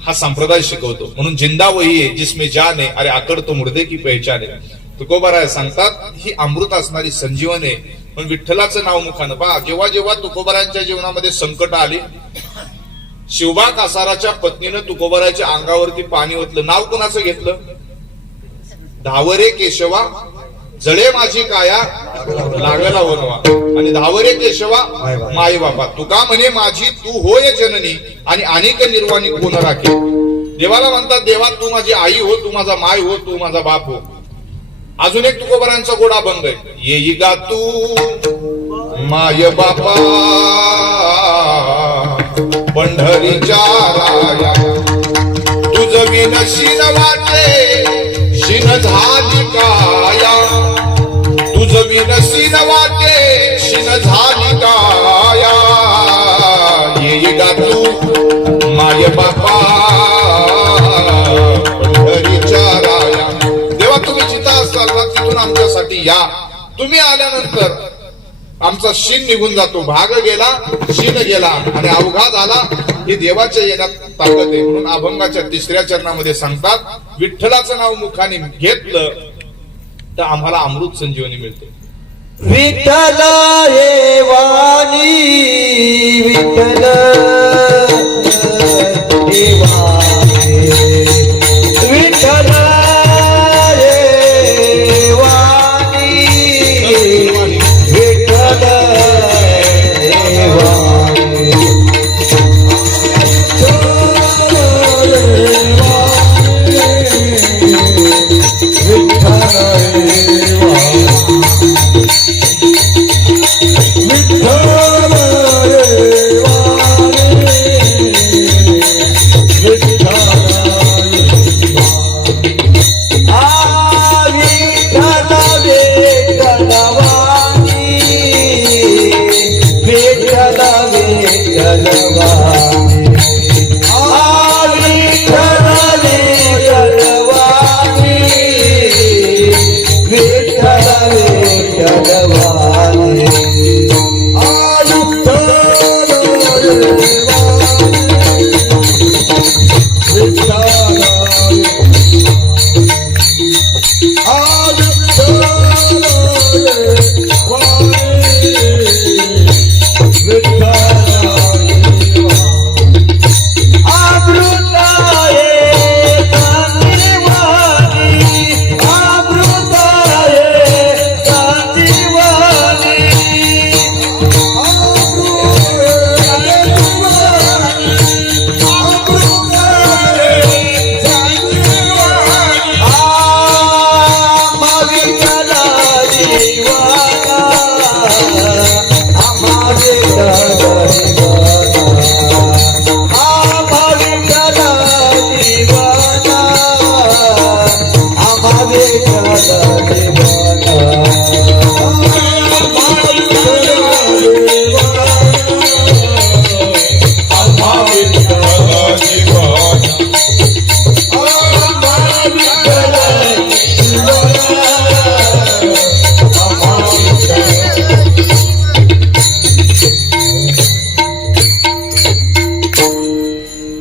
हा संप्रदाय शिकवतो म्हणून जिंदा वही आहे जिसमें जान आहे अरे आकड तो मुर्दे की पहचान आहे तुकोबाराय सांगतात ही अमृत असणारी संजीवन आहे पण विठ्ठलाचं नाव मुखानं पहा जेव्हा जेव्हा तुकोबारायांच्या जीवनामध्ये संकट आली शिवबा कासाराच्या पत्नीनं तुकोबाराच्या अंगावरती पाणी ओतलं नाव कोणाचं घेतलं धावरे केशवा जळे माझी काया लागला वनवा आणि धावरे केशवा माई बापा तुका म्हणे माझी तू होय जननी आणि अनेक निर्वाणी कोण राखे देवाला म्हणतात देवा तू माझी आई हो तू माझा माय हो तू माझा बाप हो अजून एक तुकोबारांचा गोडा अभंग आहे येई गा तू माय बापा पंढरीच्या राया तुझ विन शिन वाटे शिन झाली काया तुझ विन शिन वाटे शिन झाली काया येई गा तू माय बापा पंढरीच्या राया देवा तुम्ही जिथं असाल ना तिथून आमच्यासाठी या तुम्ही आल्यानंतर आमचा शीन निघून जातो भाग गेला शीन गेला आणि अवघा झाला हे देवाच्या येण्यात ताकद आहे म्हणून अभंगाच्या तिसऱ्या चरणामध्ये सांगतात विठ्ठलाचं नाव मुखाने घेतलं तर आम्हाला अमृत संजीवनी मिळते विठ्ठल हे वाणी विठ्ठल हे वाणी विठ्ठल हे वाणी विठ्ठल हे वाणी विठ्ठल हे वाणी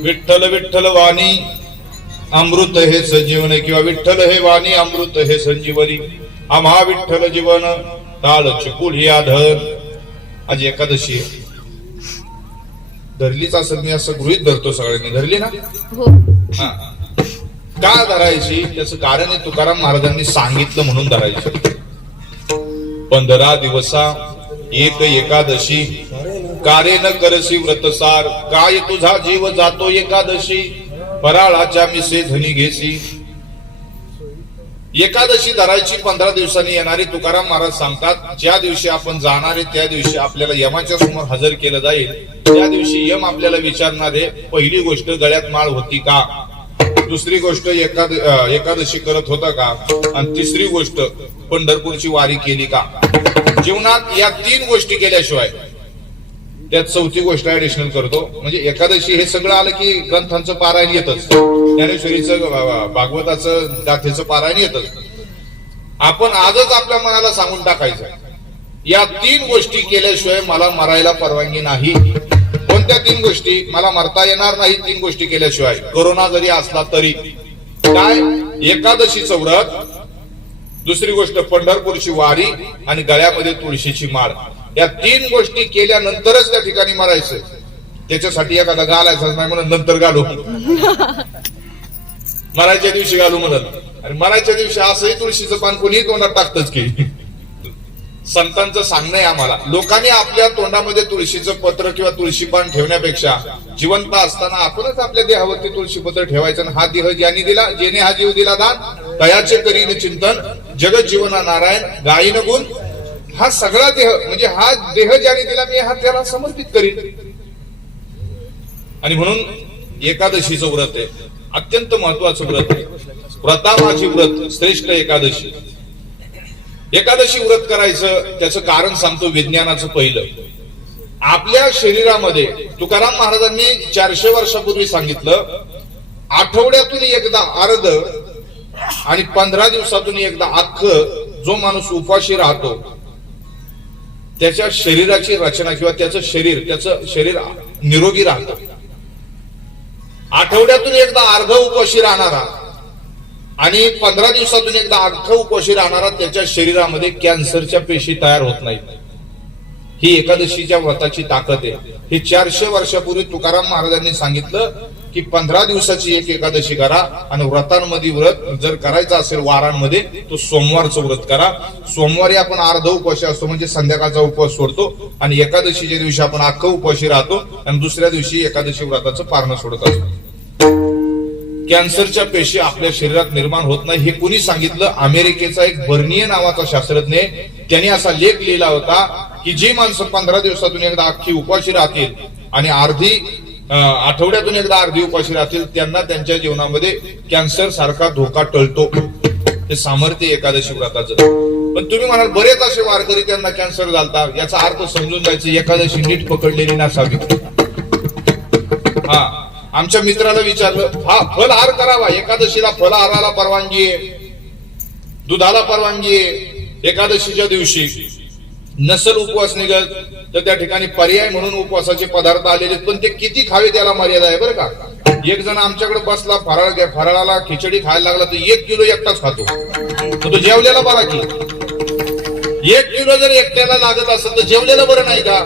विठ्ठल विठ्ठल वाणी अमृत हे संजीवनी, किंवा विठ्ठल हे वाणी अमृत हे संजीवनी, आम्हा विठ्ठल जीवन ताळ चिपुली आधर. आज एकादशी आहे, धरलीच असेल, मी असं गृहीत धरतो, सगळ्यांनी धरली ना? हा. का धरायची? त्याचं कारण आहे, तुकाराम महाराजांनी सांगितलं म्हणून धरायची. 15 दिवसा एक एकादशी, कारे न करसी व्रतसार, काय तुझा जीव जातो एकादशी, फराळाच्या मिसे धनी घेसी. एकादशी धरायची 15 दिवसांनी येणारी. तुकाराम महाराज सांगतात, ज्या दिवशी आपण जाणार आहे त्या दिवशी आपल्याला यमाच्या समोर हजर केलं जाईल. त्या दिवशी यम आपल्याला विचारणार आहे, पहिली गोष्ट गळ्यात माळ होती का, दुसरी गोष्ट एकादशी करत होता का, आणि तिसरी गोष्ट पंढरपूरची वारी केली का. जीवनात या 3 गोष्टी केल्याशिवाय, त्यात 4थी गोष्ट ऍडिशनल करतो, म्हणजे एकादशी हे सगळं आलं की ग्रंथांचं पारायण येतच, ज्ञानेश्वरीचं भागवताचं गाथेचं पारायण येतच. आपण आजच आपल्या मनाला सांगून टाकायचं, या 3 गोष्टी केल्याशिवाय मला मरायला परवानगी नाही. कोणत्या 3 गोष्टी? मला मरता येणार नाही 3 गोष्टी केल्याशिवाय, कोरोना जरी असला तरी. काय? एकादशीचं व्रत, दुसरी गोष्ट पंढरपूरची वारी, आणि गळ्यामध्ये तुळशीची माळ. या 3 गोष्टी केल्यानंतरच त्या ठिकाणी मरायचं. त्याच्यासाठी एखादा घालायचाच नाही म्हणून नंतर घालू, मरायच्या दिवशी घालू म्हणत. आणि मरायच्या दिवशी असंही तुळशीचं पान कोणीही तोंडात टाकतच की. संतांचं सांगणं आहे आम्हाला, लोकांनी आपल्या तोंडामध्ये तुळशीचं पत्र किंवा तुळशी पान ठेवण्यापेक्षा जिवंत असताना आपणच आपल्या देहावरती तुळशी पत्र ठेवायचं. आणि हा देह ज्यांनी दिला, जेने हा जीव दिला दान, तयाचे करीन चिंतन, जगत जीवना नारायण गायीन गुण. हा सगळा देह, म्हणजे हा देह ज्याने दिला मी हा त्याला समर्पित करीन. आणि म्हणून एकादशीचं व्रत आहे, अत्यंत महत्वाचं व्रत आहे. व्रता माझी व्रत श्रेष्ठ एकादशी. एकादशी व्रत करायचं त्याचं कारण सांगतो विज्ञानाचं. पहिलं, आपल्या शरीरामध्ये तुकाराम महाराजांनी 400 वर्षापूर्वी सांगितलं, आठवड्यातून एकदा अर्ध आणि 15 दिवसातून एकदा अख्ख जो माणूस उपाशी राहतो त्याच्या शरीराची रचना किंवा त्याचं शरीर निरोगी राहतं. आठवड्यातून एकदा अर्ध उपाशी राहणारा आणि 15 दिवसातून एकदा अख्ख उपाशी राहणारा, त्याच्या शरीरामध्ये कॅन्सरच्या पेशी तयार होत नाहीत. ही एकादशीच्या व्रताची ताकद आहे. हे 400 वर्षापूर्वी तुकाराम महाराजांनी सांगितलं की 15 दिवसाची एक एकादशी करा, आणि व्रतांमध्ये व्रत जर करायचं असेल वारांमध्ये तो सोमवारचं व्रत करा. सोमवारी आपण अर्ध उपवास असतो, म्हणजे संध्याकाळचा उपवास सोडतो, आणि एकादशीच्या दिवशी आपण अख्ख उपवासी राहतो, आणि दुसऱ्या दिवशी एकादशी व्रताचं पारणं सोडत असतो. कॅन्सरच्या पेशी आपल्या शरीरात निर्माण होत नाही. हे कुणी सांगितलं? अमेरिकेचा एक बर्निये नावाचा शास्त्रज्ञ, त्यांनी असा लेख लिहिला होता की जी माणसं 15 दिवसातून एकदा अख्खी उपाशी राहतील आणि आठवड्यातून एकदा अर्धी उपाशी राहतील, त्यांना त्यांच्या जीवनामध्ये कॅन्सर सारखा धोका टळतो. ते सामर्थ्य एकादशी व्रताचं. पण तुम्ही म्हणाल बरेच असे वारकरी त्यांना कॅन्सर झालता, याचा अर्थ समजून जायचं, एकादशी नीट पकडलेली नसावी. हा, आमच्या मित्राला विचारलं, हा फलहार करावा, एकादशीला फलहाराला परवानगी आहे, दुधाला परवानगी आहे. एकादशीच्या दिवशी नसल उपवास निघत तर त्या ठिकाणी पर्याय म्हणून उपवासाचे पदार्थ आलेले, पण ते किती खावे त्याला मर्यादा आहे बरं का. एक जण आमच्याकडे बसला, फराळाला खिचडी खायला लागला तर 1 किलो एकटाच खातो. तो जेवलेला बरा की, 1 किलो जर एकट्याला लागत असेल तर जेवलेलं बरं नाही का.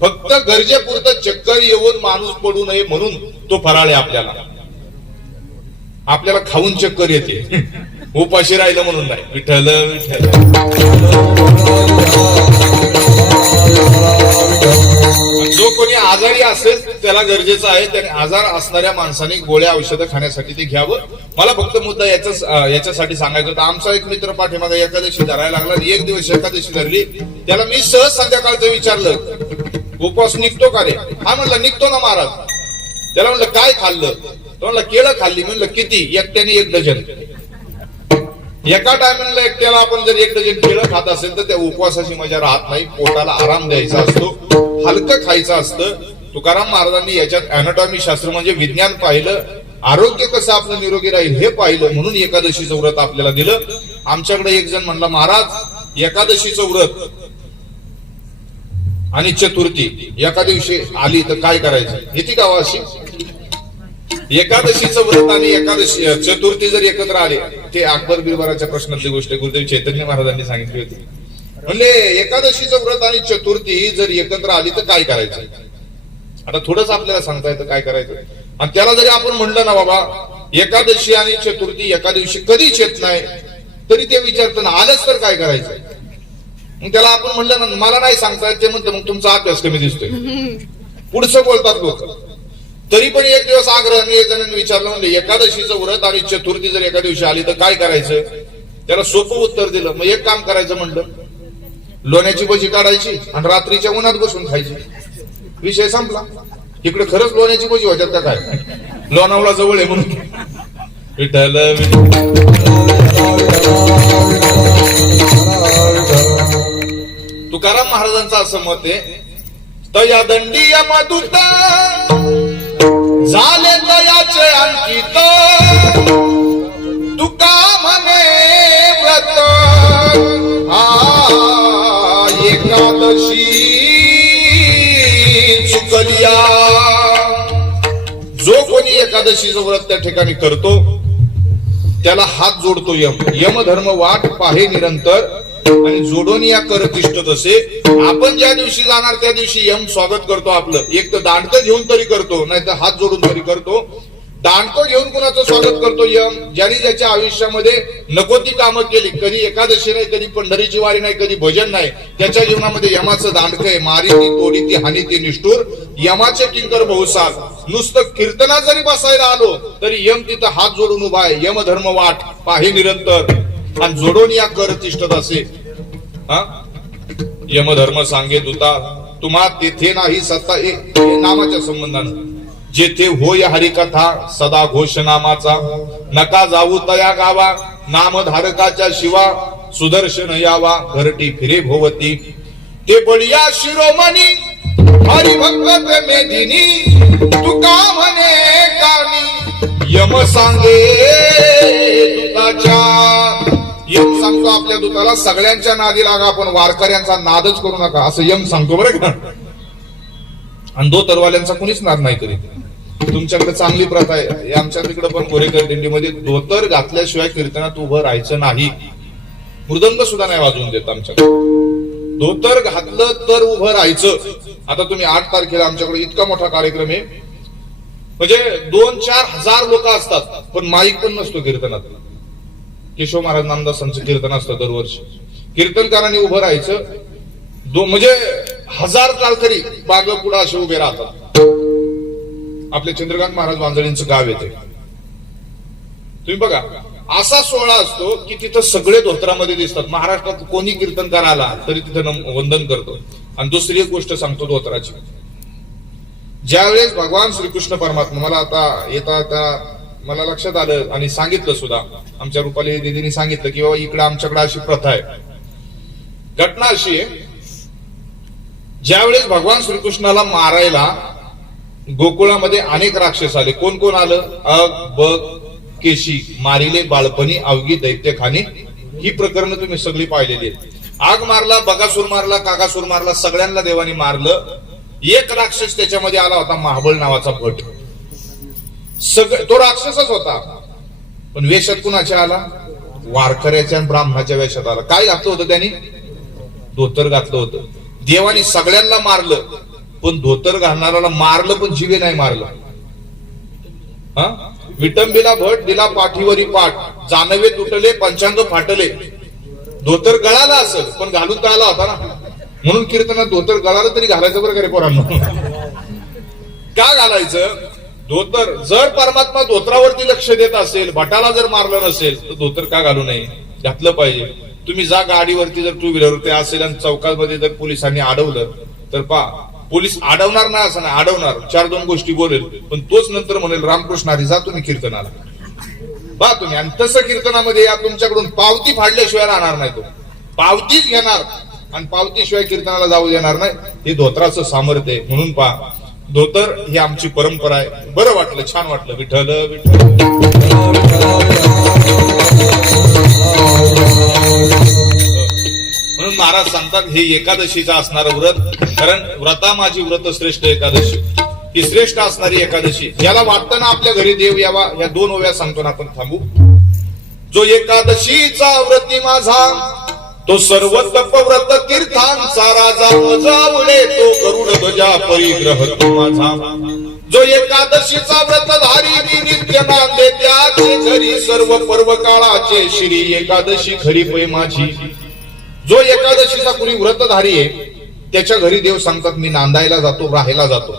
फक्त गरजेपुरतं चक्कर येऊन माणूस पडू नये म्हणून तो फराळ आहे. आपल्याला खाऊन चक्कर येते, उपाशी राहिलं म्हणून नाही. विठ्ठल विठ्ठल. जो कोणी आजारी असेल त्याला गरजेचं आहे, त्याने आजार असणाऱ्या माणसाने गोळ्या औषधं खाण्यासाठी ते घ्यावं. मला फक्त मुद्दा याच्यासाठी सांगायचं होता. आमचा एक मित्र पाठीमागे एकादशी धरायला लागला, 1 दिवस एकादशी धरली. त्याला मी सहज संध्याकाळचं विचारलं, उपवास निघतो का रे? हा म्हणला निघतो ना महाराज. त्याला म्हणलं काय खाल्लं? तो म्हणला केळं खाल्ली. म्हणलं किती? एकट्याने 1 डझन. एका टायमिंगला एकट्याला आपण जर 1 डझन केळं खात असेल तर त्या उपवासाची मजा राहत नाही. पोटाला आराम द्यायचा असतो, हलकं खायचं असतं. तुकाराम महाराजांनी याच्यात अॅनाटॉमी शास्त्र म्हणजे विज्ञान पाहिलं, आरोग्य कसं आपलं निरोगी राहील हे पाहिलं, म्हणून एकादशीचं व्रत आपल्याला दिलं. आमच्याकडे एक जण म्हणला, महाराज एकादशीचं व्रत आणि चतुर्थी एका दिवशी आली तर काय करायचं येते का हो अशी? एकादशीचं व्रत आणि एकादशी चतुर्थी जर एकत्र आले, ते अकबर बिरबराच्या प्रश्नातली गोष्ट गुरुदेव चैतन्य महाराजांनी सांगितली होती. म्हणजे एकादशीचं व्रत आणि चतुर्थी जर एकत्र आली तर काय करायचं? आता थोडंच आपल्याला सांगता येतं काय करायचं. आणि त्याला जरी आपण म्हणलं ना बाबा एकादशी आणि चतुर्थी एका दिवशी कधीच येत नाही, तरी ते विचारतं ना आलंच तर काय करायचं. मग त्याला आपण म्हणलं ना मला नाही सांगता येत, ते म्हणतं मग तुमचा अभ्यास कमी दिसतोय. पुढचं बोलतात लोक. तरी पण एक दिवस आग्रहाने एक जणांनी विचारलं, म्हणजे एकादशीचं व्रत आणि चतुर्थी जर एका दिवशी आली तर काय करायचं. त्याला सोपं उत्तर दिलं. मग एक काम करायचं म्हणलं, लोण्याची भजी काढायची आणि रात्रीच्या उन्हात बसून खायची, विषय संपला. इकडे खरंच लोण्याची भजी होत्यात का काय? लोणावळा जवळ आहे म्हणून. विठ्ठल तुकाराम महाराजांचं असं मत आहे, तया दंडी यमदूत झाले तयाचे अंकित, तुका म्हणे व्रत एकादशी चुकलिया. जो कोणी एकादशीचं व्रत त्या ठिकाणी करतो त्याला हात जोडतो यम. यमधर्म वाट पाहे निरंतर आणि जोडून या करतिष्ठत असे. आपण ज्या दिवशी जाणार त्या दिवशी यम स्वागत करतो आपलं. एक तर दांडकं घेऊन तरी करतो, नाही तर हात जोडून तरी करतो. दांडकं घेऊन कुणाचं स्वागत करतो यम? ज्यांनी ज्याच्या आयुष्यामध्ये नको ती कामं केली, कधी एकादशी नाही, कधी पंढरीची वारी नाही, कधी भजन नाही, त्याच्या जीवनामध्ये यमाचं दांडकं आहे. मारी ती तोडी ती हानी ती निष्ठूर, यमाचे किंकर बहुसाल. नुसतं कीर्तना जरी बसायला आलो तरी यम तिथं हात जोडून उभा आहे. यमधर्म वाट पाहे निरंतर आणि जोडून या करतिष्ठत असे. यमधर्म सांगे दूता तुम्हा तेथे नाही सत्ता. हे नामाच्या संबंधानं जेथे होय हरिकथा सदा घोष नामाचा, नका जाऊ तया गावा नामधारकाच्या शिवा, सुदर्शन यावा घरटी फिरे भोवती. ते बळिया शिरोमणी हरिभक्त मेदिनी, तुका म्हणे कारणी यम सांगे दूताच्या. यम सांगतो आपल्या दूताला सगळ्यांच्या नादी लागा, पण वारकऱ्यांचा नादच करू नका असं यम सांगतो बरं का. आणि धोतरवाल्यांचा कुणीच नाद नाही करीत. तुमच्याकडे चांगली प्रथा आहे, आमच्या तिकडे पण गोरेकर दिंडीमध्ये धोतर घातल्याशिवाय कीर्तनात उभं राहायचं नाही. मृदंग सुद्धा नाही वाजवून देत आमच्याकडे. धोतर घातलं तर उभं राहायचं. आता तुम्ही 8 तारखेला आमच्याकडे इतका मोठा कार्यक्रम आहे, म्हणजे 2-4 हजार लोक असतात, पण माईक पण नसतो कीर्तनात. केशव महाराज नामदासांचं कीर्तन असतं दरवर्षी. कीर्तनकारांनी उभं राहायचं. म्हणजे 1000 टाळकरी बाग पुढे असे उभे राहतात. आपले चंद्रकांत महाराज वांजळींचं गाव येते. तुम्ही बघा असा सोहळा असतो की तिथं सगळे धोत्रामध्ये दिसतात. महाराष्ट्रात कोणी कीर्तनकार आला तरी तिथं वंदन करतो. आणि दुसरी एक गोष्ट सांगतो धोत्राची. ज्यावेळेस भगवान श्रीकृष्ण परमात्मा, मला आता मला लक्षात आलं आणि सांगितलं सुद्धा, आमच्या रुपाली दिदीने सांगितलं की बाबा इकडे आमच्याकडे अशी प्रथा आहे. घटना अशी आहे, ज्यावेळेस भगवान श्रीकृष्णाला मारायला गोकुळामध्ये अनेक राक्षस आले. कोण कोण आलं? अग बग केशी मारिले बाळपणी अवघी दैत्यखानी. ही प्रकरणं तुम्ही सगळी पाहिलेली आहेत. आग मारला, बगासूर मारला, काकासूर मारला, सगळ्यांना देवानी मारलं. एक राक्षस त्याच्यामध्ये आला होता, महाबळ नावाचा भट. तो राक्षसच होता, पण वेशात कुणाच्या आला? वारकऱ्याच्या आणि ब्राह्मणाच्या वेशात आला. काय घातलं होतं त्यांनी? धोतर घातलं होतं. देवानी सगळ्यांना मारलं, पण धोतर घालणाऱ्याला मारलं पण जीवे नाही मारलं. विटंबीला भट दिला पाठीवरी पाठ, जानवे तुटले पंचांग फाटले. धोतर गळाला असेल पण घालून तर आला होता ना. म्हणून कीर्तनात धोतर गळालं तरी घालायचं बरं का पोरांनो. का घालायचं धोतर? जर परमात्मा धोत्रावरती लक्ष देत असेल, भटाला जर मारलं नसेल तर धोतर का घालू नये? घातलं पाहिजे. तुम्ही जा गाडीवरती जर टू व्हीलरवरती असेल आणि चौकामध्ये जर पोलिसांनी अडवलं तर पोलीस अडवणार नाही असं नाही, अडवणार, 4-2 गोष्टी बोलेल, पण तोच नंतर म्हणेल रामकृष्ण हरी जा तुम्ही कीर्तनाला. तुम्ही आणि तसं कीर्तनामध्ये या तुमच्याकडून पावती फाडल्याशिवाय राहणार नाही. तो पावतीच घेणार आणि पावतीशिवाय कीर्तनाला जाऊ देणार नाही. हे धोत्राचं सामर्थ्य आहे. म्हणून धोतर ही आमची परंपरा आहे. बरं वाटलं, छान वाटलं. विठ्ठल विठ्ठल. म्हणून म्हणून महाराज सांगतात हे एकादशीचं असणारं व्रत, कारण व्रता माझी व्रत श्रेष्ठ एकादशी, ही श्रेष्ठ असणारी एकादशी. याला वाटताना आपल्या घरी देव यावा, या 2 ओव्या सांगतो ना आपण थांबू. जो एकादशीचा व्रती माझा, तो सर्व तपव्रत तीर्थांचा राजा, मजावले तो गरुड ध्वजा परिग्रह तो माझा. जो एकादशीचा व्रतधारी मी नित्य नांदे, त्याचे घरी सर्व पर्व काळाचे श्री एकादशी खरी पै माझी. जो एकादशीचा कुणी व्रतधारी आहे त्याच्या घरी देव सांगतात मी नांदायला जातो, राहायला जातो.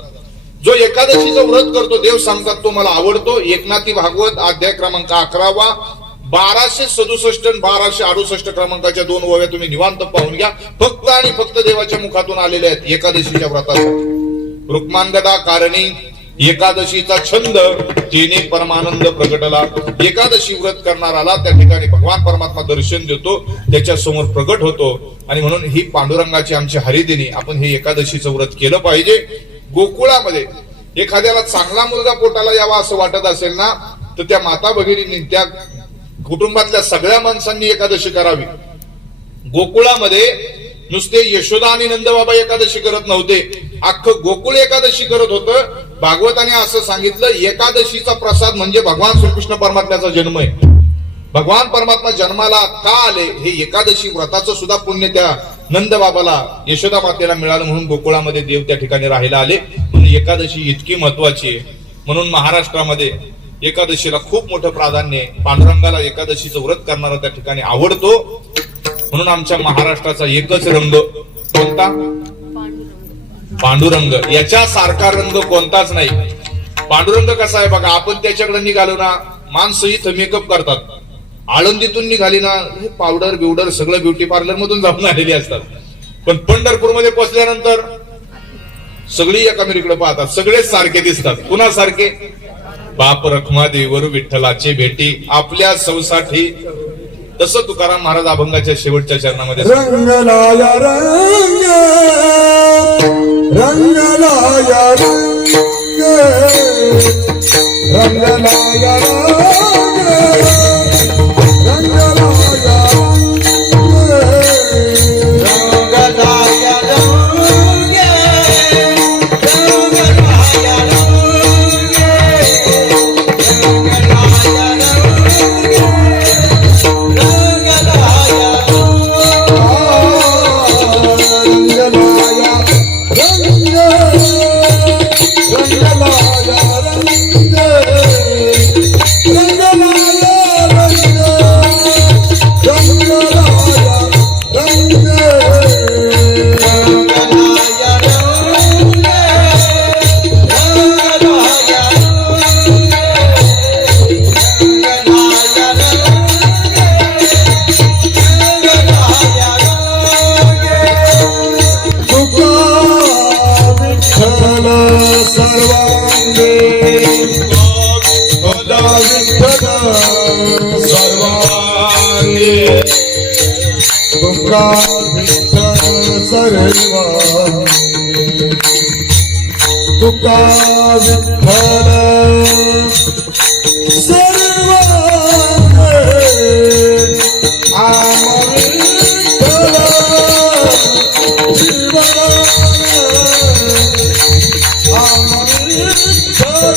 जो एकादशीचं व्रत करतो देव सांगतात तो मला आवडतो. एकनाथी भागवत अध्याय क्रमांक 11 1267 आणि 1268 क्रमांकाच्या 2 ओव्या तुम्ही निवांत पाहून घ्या. फक्त आणि फक्त देवाच्या मुखातून आलेल्या आहेत एकादशीच्या व्रतासाठी. रुक्मांगदा कारणी एकादशीचा छंद तिने परमानंद प्रगटला. एकादशी व्रत करणाराला त्या ठिकाणी भगवान परमात्मा दर्शन देतो, त्याच्या समोर प्रगट होतो. आणि म्हणून ही पांडुरंगाची आमची हरिदिनी आपण हे एकादशीचं व्रत केलं पाहिजे. गोकुळामध्ये एखाद्याला चांगला मुलगा पोटाला यावा असं वाटत असेल ना, तर त्या माता भगिनींनी त्या कुटुंबातल्या सगळ्या माणसांनी एकादशी करावी. गोकुळामध्ये नुसते यशोदा आणि नंदबाबा एकादशी करत नव्हते, अख्खं गोकुळ एकादशी करत होतं. भागवताने असं सांगितलं एकादशीचा प्रसाद म्हणजे भगवान श्रीकृष्ण परमात्म्याचा जन्म आहे. भगवान परमात्मा जन्माला का आले हे एकादशी व्रताचं सुद्धा पुण्य त्या नंदबाबाला यशोदा मातेला मिळालं, म्हणून गोकुळामध्ये देव त्या ठिकाणी राहायला आले. म्हणून एकादशी इतकी महत्वाची आहे. म्हणून महाराष्ट्रामध्ये एकादशीला खूप मोठं प्राधान्य आहे. पांडुरंगाला एकादशीचं व्रत करणारा त्या ठिकाणी आवडतो. म्हणून आमच्या महाराष्ट्राचा एकच रंग कोणता? पांडुरंग. याच्या सारखा रंग कोणताच नाही. पांडुरंग कसा आहे बघा, आपण त्याच्याकडे निघालो ना, माणसं इथं मेकअप करतात. आळंदीतून निघाली ना, पावडर बिवडर सगळं ब्युटी पार्लर मधून जाऊन आलेली असतात. पण पंढरपूरमध्ये पोहोचल्यानंतर सगळी एकामेकीकडे पाहतात, सगळेच सारखे दिसतात. पुन्हा सारखे बाप रखमादेवर विठ्ठलाचे भेटी आपल्या सौसाठी. तसं तुकाराम महाराज अभंगाच्या शेवटच्या चरणामध्ये रंगलाया रंग, रंगलाया रंग, रंगलाया रंग, रंगलाया तुका विठ्ठल सर्वांगे, आम विठ्ठल जीवन, आम विठ्ठल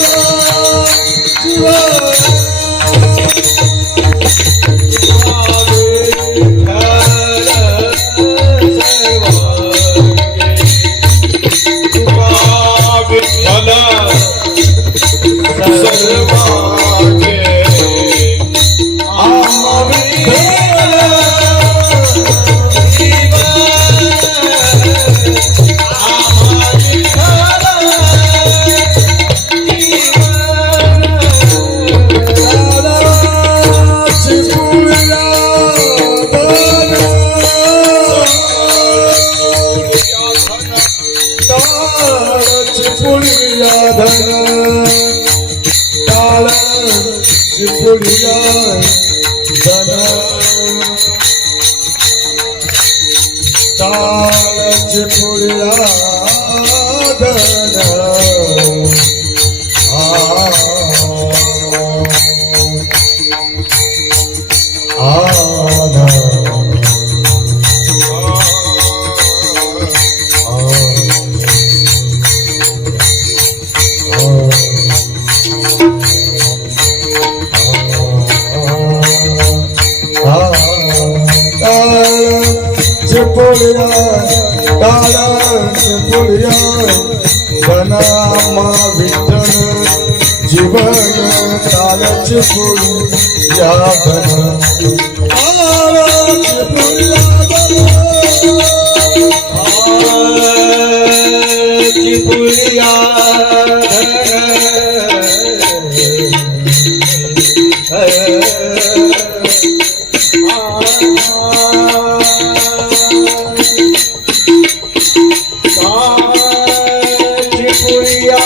जीवन. धन आम्हा विठ्ठल जीवन तालच पुरी या धन तालच पुरी या धन पुरिया तालच पुरिया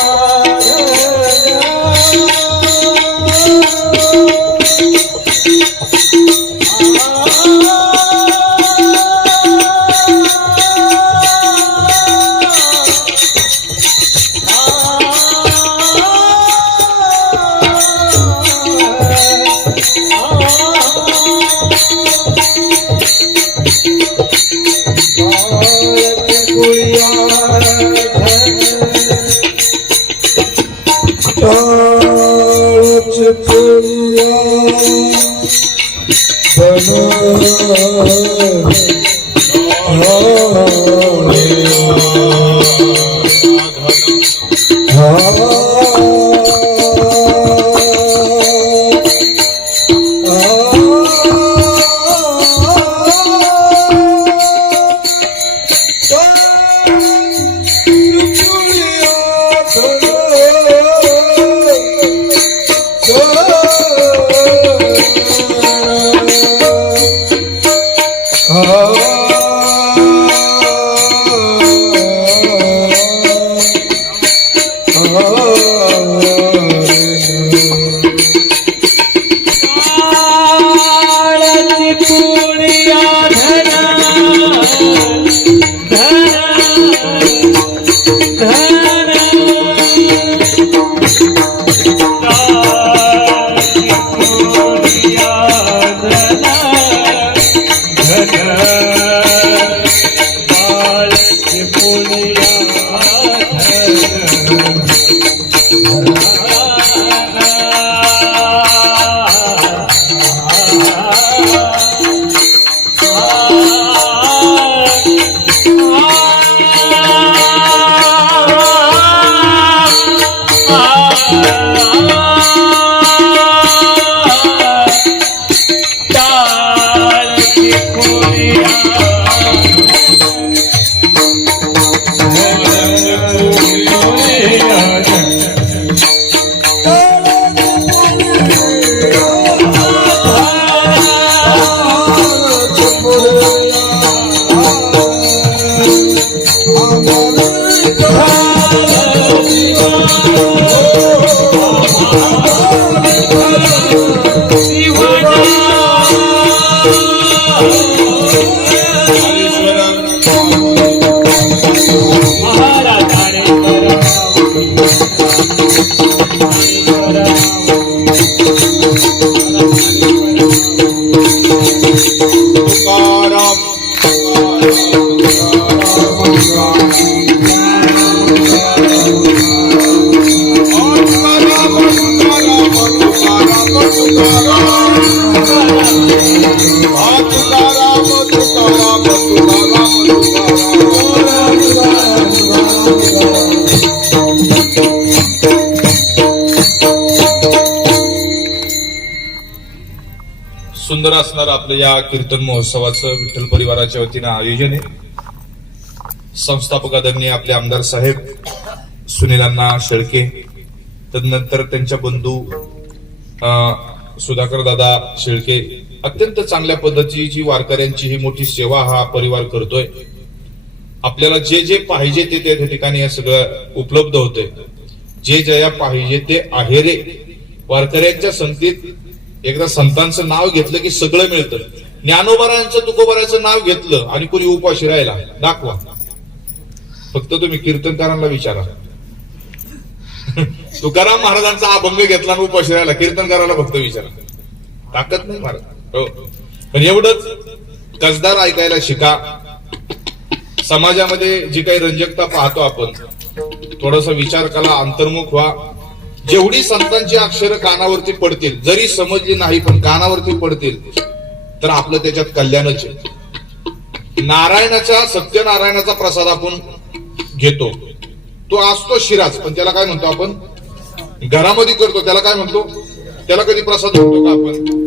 सुंदर असणार आपलं या कीर्तन महोत्सवाचं विठ्ठल परिवाराच्या वतीनं आयोजन आहे. संस्थापक आदरणीय आपले आमदार साहेब सुनील अण्णा शेळके, तदनंतर त्यांच्या बंधू सुधाकर दादा शेळके, अत्यंत चांगल्या पद्धतीची वारकऱ्यांची ही मोठी सेवा हा परिवार करतोय. आपल्याला जे जे पाहिजे ते त्या ठिकाणी हे सगळं उपलब्ध होतंय. जे जया पाहिजे ते आहे रे. वारकऱ्यांच्या संगतीत एकदा संतांचं नाव घेतलं की सगळं मिळतं. ज्ञानोबारांचं तुकोबाराचं नाव घेतलं आणि कोणी उपाशी राहिला दाखवा. फक्त तुम्ही कीर्तनकारांना विचारा. तुकाराम महाराजांचा अभंग घेतला आणि उपाशी राहिला, कीर्तनकाराला फक्त विचारा. ताकद नाही महाराज. हो, पण एवढंच कसदार ऐकायला शिका. समाजामध्ये जी काही रंजकता पाहतो आपण, थोडासा विचार करा, अंतर्मुख व्हा. जेवढी संतांची अक्षरं कानावरती पडतील, जरी समजली नाही पण कानावरती पडतील, तर आपलं त्याच्यात कल्याणच आहे. नारायणाचा, सत्यनारायणाचा प्रसाद आपण घेतो. तो असतो शिराच, पण त्याला काय म्हणतो आपण? घरामध्ये करतो त्याला काय म्हणतो? त्याला कधी प्रसाद म्हणतो का आपण?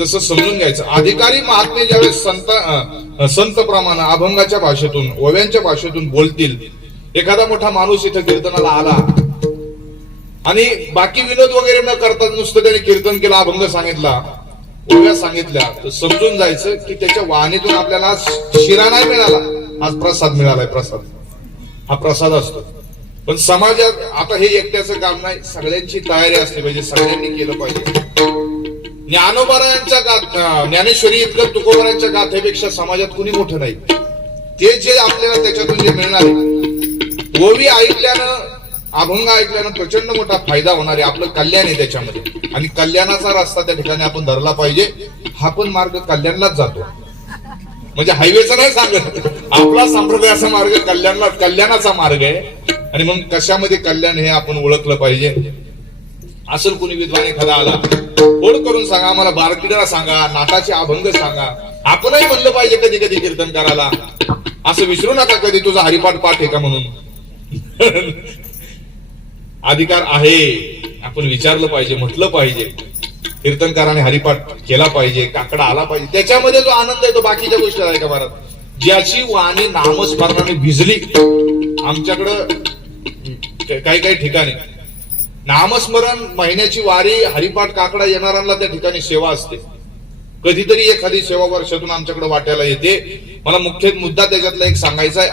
तसं समजून घ्यायचं. अधिकारी महात्मे ज्यावेळेस संत प्रमाण अभंगाच्या भाषेतून, ओव्यांच्या भाषेतून बोलतील, एखादा मोठा माणूस इथं कीर्तनाला आला आणि बाकी विनोद वगैरे न करता नुसतं त्याने कीर्तन केलं, अभंग सांगितला, ओव्या सांगितल्या, तर समजून जायचं की त्याच्या वाणीतून आपल्याला आज शिरा नाही मिळाला, आज प्रसाद मिळालाय. प्रसाद हा प्रसाद असतो. पण समाजात आता हे एकट्याचं काम नाही, सगळ्यांची तयारी असली पाहिजे, सगळ्यांनी केलं पाहिजे. ज्ञानोबारायांच्या गाथ, ज्ञानेश्वरी इतकं तुकोबारायांच्या गाथेपेक्षा समाजात कुणी मोठं नाही. ते जे आपल्याला त्याच्यातून जे मिळणार आहे, ओवी ऐकल्यानं, अभंग ऐकल्यानं प्रचंड मोठा फायदा होणार आहे. आपलं कल्याण आहे त्याच्यामध्ये, आणि कल्याणाचा रस्ता त्या ठिकाणी आपण धरला पाहिजे. हा पण मार्ग कल्याणलाच जातो, म्हणजे हायवेचा नाही सांगत, आपला संप्रदायाचा मार्ग कल्याणाचा मार्ग आहे. आणि मग कशामध्ये कल्याण हे आपण ओळखलं पाहिजे. असं कुणी विद्वान एखादा आला, फोन करून सांगा, आम्हाला बारकिडा सांगा, नाटाचे अभंग सांगा. आपणही म्हणलं पाहिजे कधी कधी कीर्तन करायला. असं विसरू नका कधी तुझा हरिपाठ पाठ आहे का म्हणून. अधिकार आहे, आपण विचारलं पाहिजे, म्हटलं पाहिजे. कीर्तनकाराने हरिपाठ केला पाहिजे, काकडा आला पाहिजे. त्याच्यामध्ये जो आनंद आहे तो बाकीच्या गोष्टी आहे का महाराज? ज्याची वाणी नामस्मरणाने भिजली, आमच्याकडं काही ठिकाणी नामस्मरण महिन्याची वारी, हरिपाठ, काकडा येणाऱ्यांना त्या ठिकाणी सेवा असते. कधीतरी एखादी सेवा वर्षातून आमच्याकडे वाटायला येते. मला मुख्य मुद्दा त्याच्यातला एक सांगायचा आहे.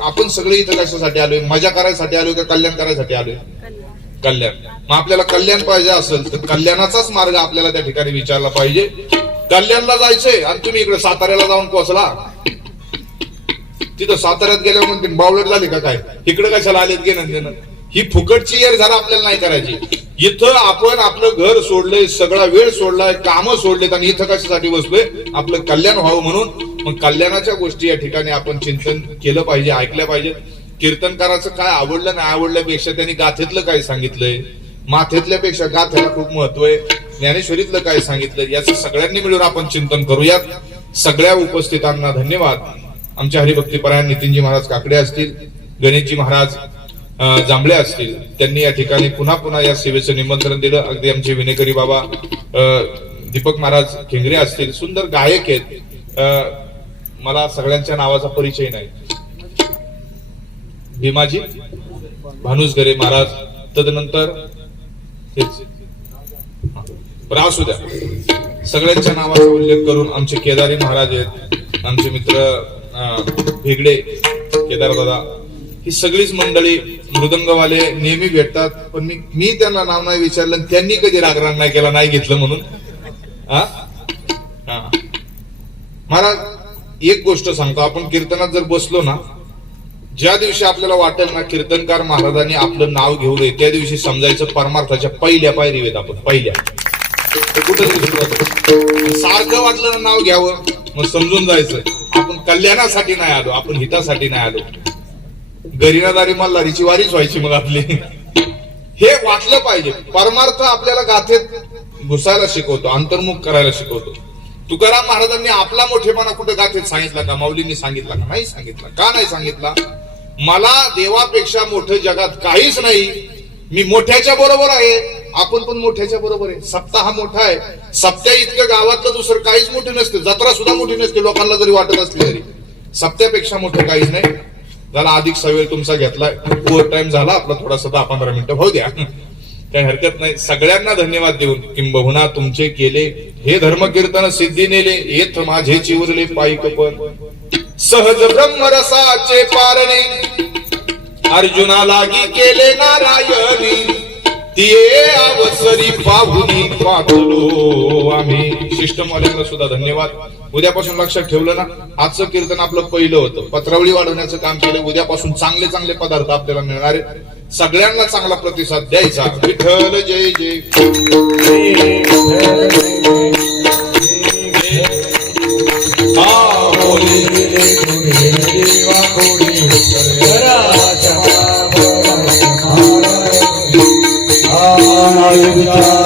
आपण सगळे इथं कशासाठी आलोय? मजा करायसाठी आलोय का कल्याण करायसाठी आलोय? कल्याण. मग आपल्याला कल्याण पाहिजे असेल तर कल्याणाचाच मार्ग आपल्याला त्या ठिकाणी विचारला पाहिजे. कल्याणला जायचंय आणि तुम्ही इकडे साताऱ्याला जाऊन पोहोचला, तिथं साताऱ्यात गेल्यावर म्हणते बावळट झाली का काय, इकडे कशाला आलेत घेणं? ही फुकटची येरझारा आपल्याला नाही करायची. इथं आपण आपलं घर सोडलंय, सगळा वेळ सोडलाय, कामं सोडलेत, आणि इथं कशासाठी बसलोय? आपलं कल्याण व्हावं म्हणून. मग कल्याणाच्या गोष्टी या ठिकाणी आपण चिंतन केलं पाहिजे, ऐकल्या पाहिजेत. कीर्तनकाराचं काय आवडलं नाही आवडल्यापेक्षा त्यांनी गाथेतलं काय सांगितलंय, माथेतल्यापेक्षा गाथ्याला खूप महत्व आहे. ज्ञानेश्वरीतलं काय सांगितलं, याचं सगळ्यांनी मिळून आपण चिंतन करूयात. सगळ्या उपस्थितांना धन्यवाद. आमच्या हरिभक्तीपरायण नितीनजी महाराज काकडे असतील, गणेशजी महाराज जांभळे असतील, त्यांनी या ठिकाणी पुन्हा पुन्हा या सेवेचं निमंत्रण दिलं. अगदी आमचे विनेकरी बाबा दीपक महाराज खेंगरे असतील, सुंदर गायक आहेत. मला सगळ्यांच्या नावाचा परिचय नाही. भीमाजी भानुसगरे महाराज, तदनंतर असू द्या, सगळ्यांच्या नावाचा उल्लेख करून आमचे केदारी महाराज आहेत, आमचे मित्र भेगडे केदार दादा, ही सगळीच मंडळी, मृदंगवाले नेहमी भेटतात. पण मी त्यांना नाव नाही विचारलं, त्यांनी कधी रागराग नाही केला, नाही घेतलं म्हणून. महाराज, एक गोष्ट सांगतो, आपण कीर्तनात जर बसलो ना, ज्या दिवशी आपल्याला वाटेल ना कीर्तनकार महाराजांनी आपलं नाव घेऊ नये, त्या दिवशी समजायचं परमार्थाच्या पहिल्या पायरी आहेत आपण. पहिल्या कुठं सारखं वाटलं ना नाव घ्यावं, मग समजून जायचं आपण कल्याणासाठी नाही आलो, आपण हितासाठी नाही आलो. गरिनादारी मल्हारीची वारीच व्हायची मग आपली. हे वाटलं पाहिजे. परमार्थ आपल्याला गाथेत घुसायला शिकवतो, अंतर्मुख करायला शिकवतो. तुकाराम महाराजांनी आपला मोठेपणा कुठे गाथेत सांगितला का? माऊलींनी सांगितला का? नाही सांगितला. का नाही सांगितला? मला देवापेक्षा मोठं जगात काहीच नाही, मी मोठ्याच्या बरोबर आहे, आपण पण मोठ्याच्या बरोबर आहे. सप्ताह हा मोठा आहे, सप्त्या इतकं गावातलं दुसरं काहीच मोठं नसते, जत्रा सुद्धा मोठी नसते लोकांना जरी वाटत असली तरी. सप्त्यापेक्षा मोठं काहीच नाही. झाला अधिक वेळ तुमचा घेतलाय, ओव्हर टाइम झाला आपला, थोडासा 10-15 मिनिटं होऊ द्या, काही हरकत नाही. सगळ्यांना धन्यवाद देऊन, किंबहुना तुमचे केले हे धर्मकीर्तन सिद्धी नेले, येथ माझे चिवरले पायी पण सहज ब्रह्मरसाचे पारणे, अर्जुना लागी केले नारायणी, तिये अवसरी पाहुनी पाठलो आम्ही. शिष्टमवाल्यांना सुद्धा धन्यवाद. उद्यापासून लक्षात ठेवलं ना, आजचं कीर्तन आपलं पहिलं होतं, पत्रावळी वाढवण्याचं काम केलं. उद्यापासून चांगले चांगले पदार्थ आपल्याला मिळणार आहेत. सगळ्यांना चांगला प्रतिसाद द्यायचा. विठ्ठल जय जय. विचार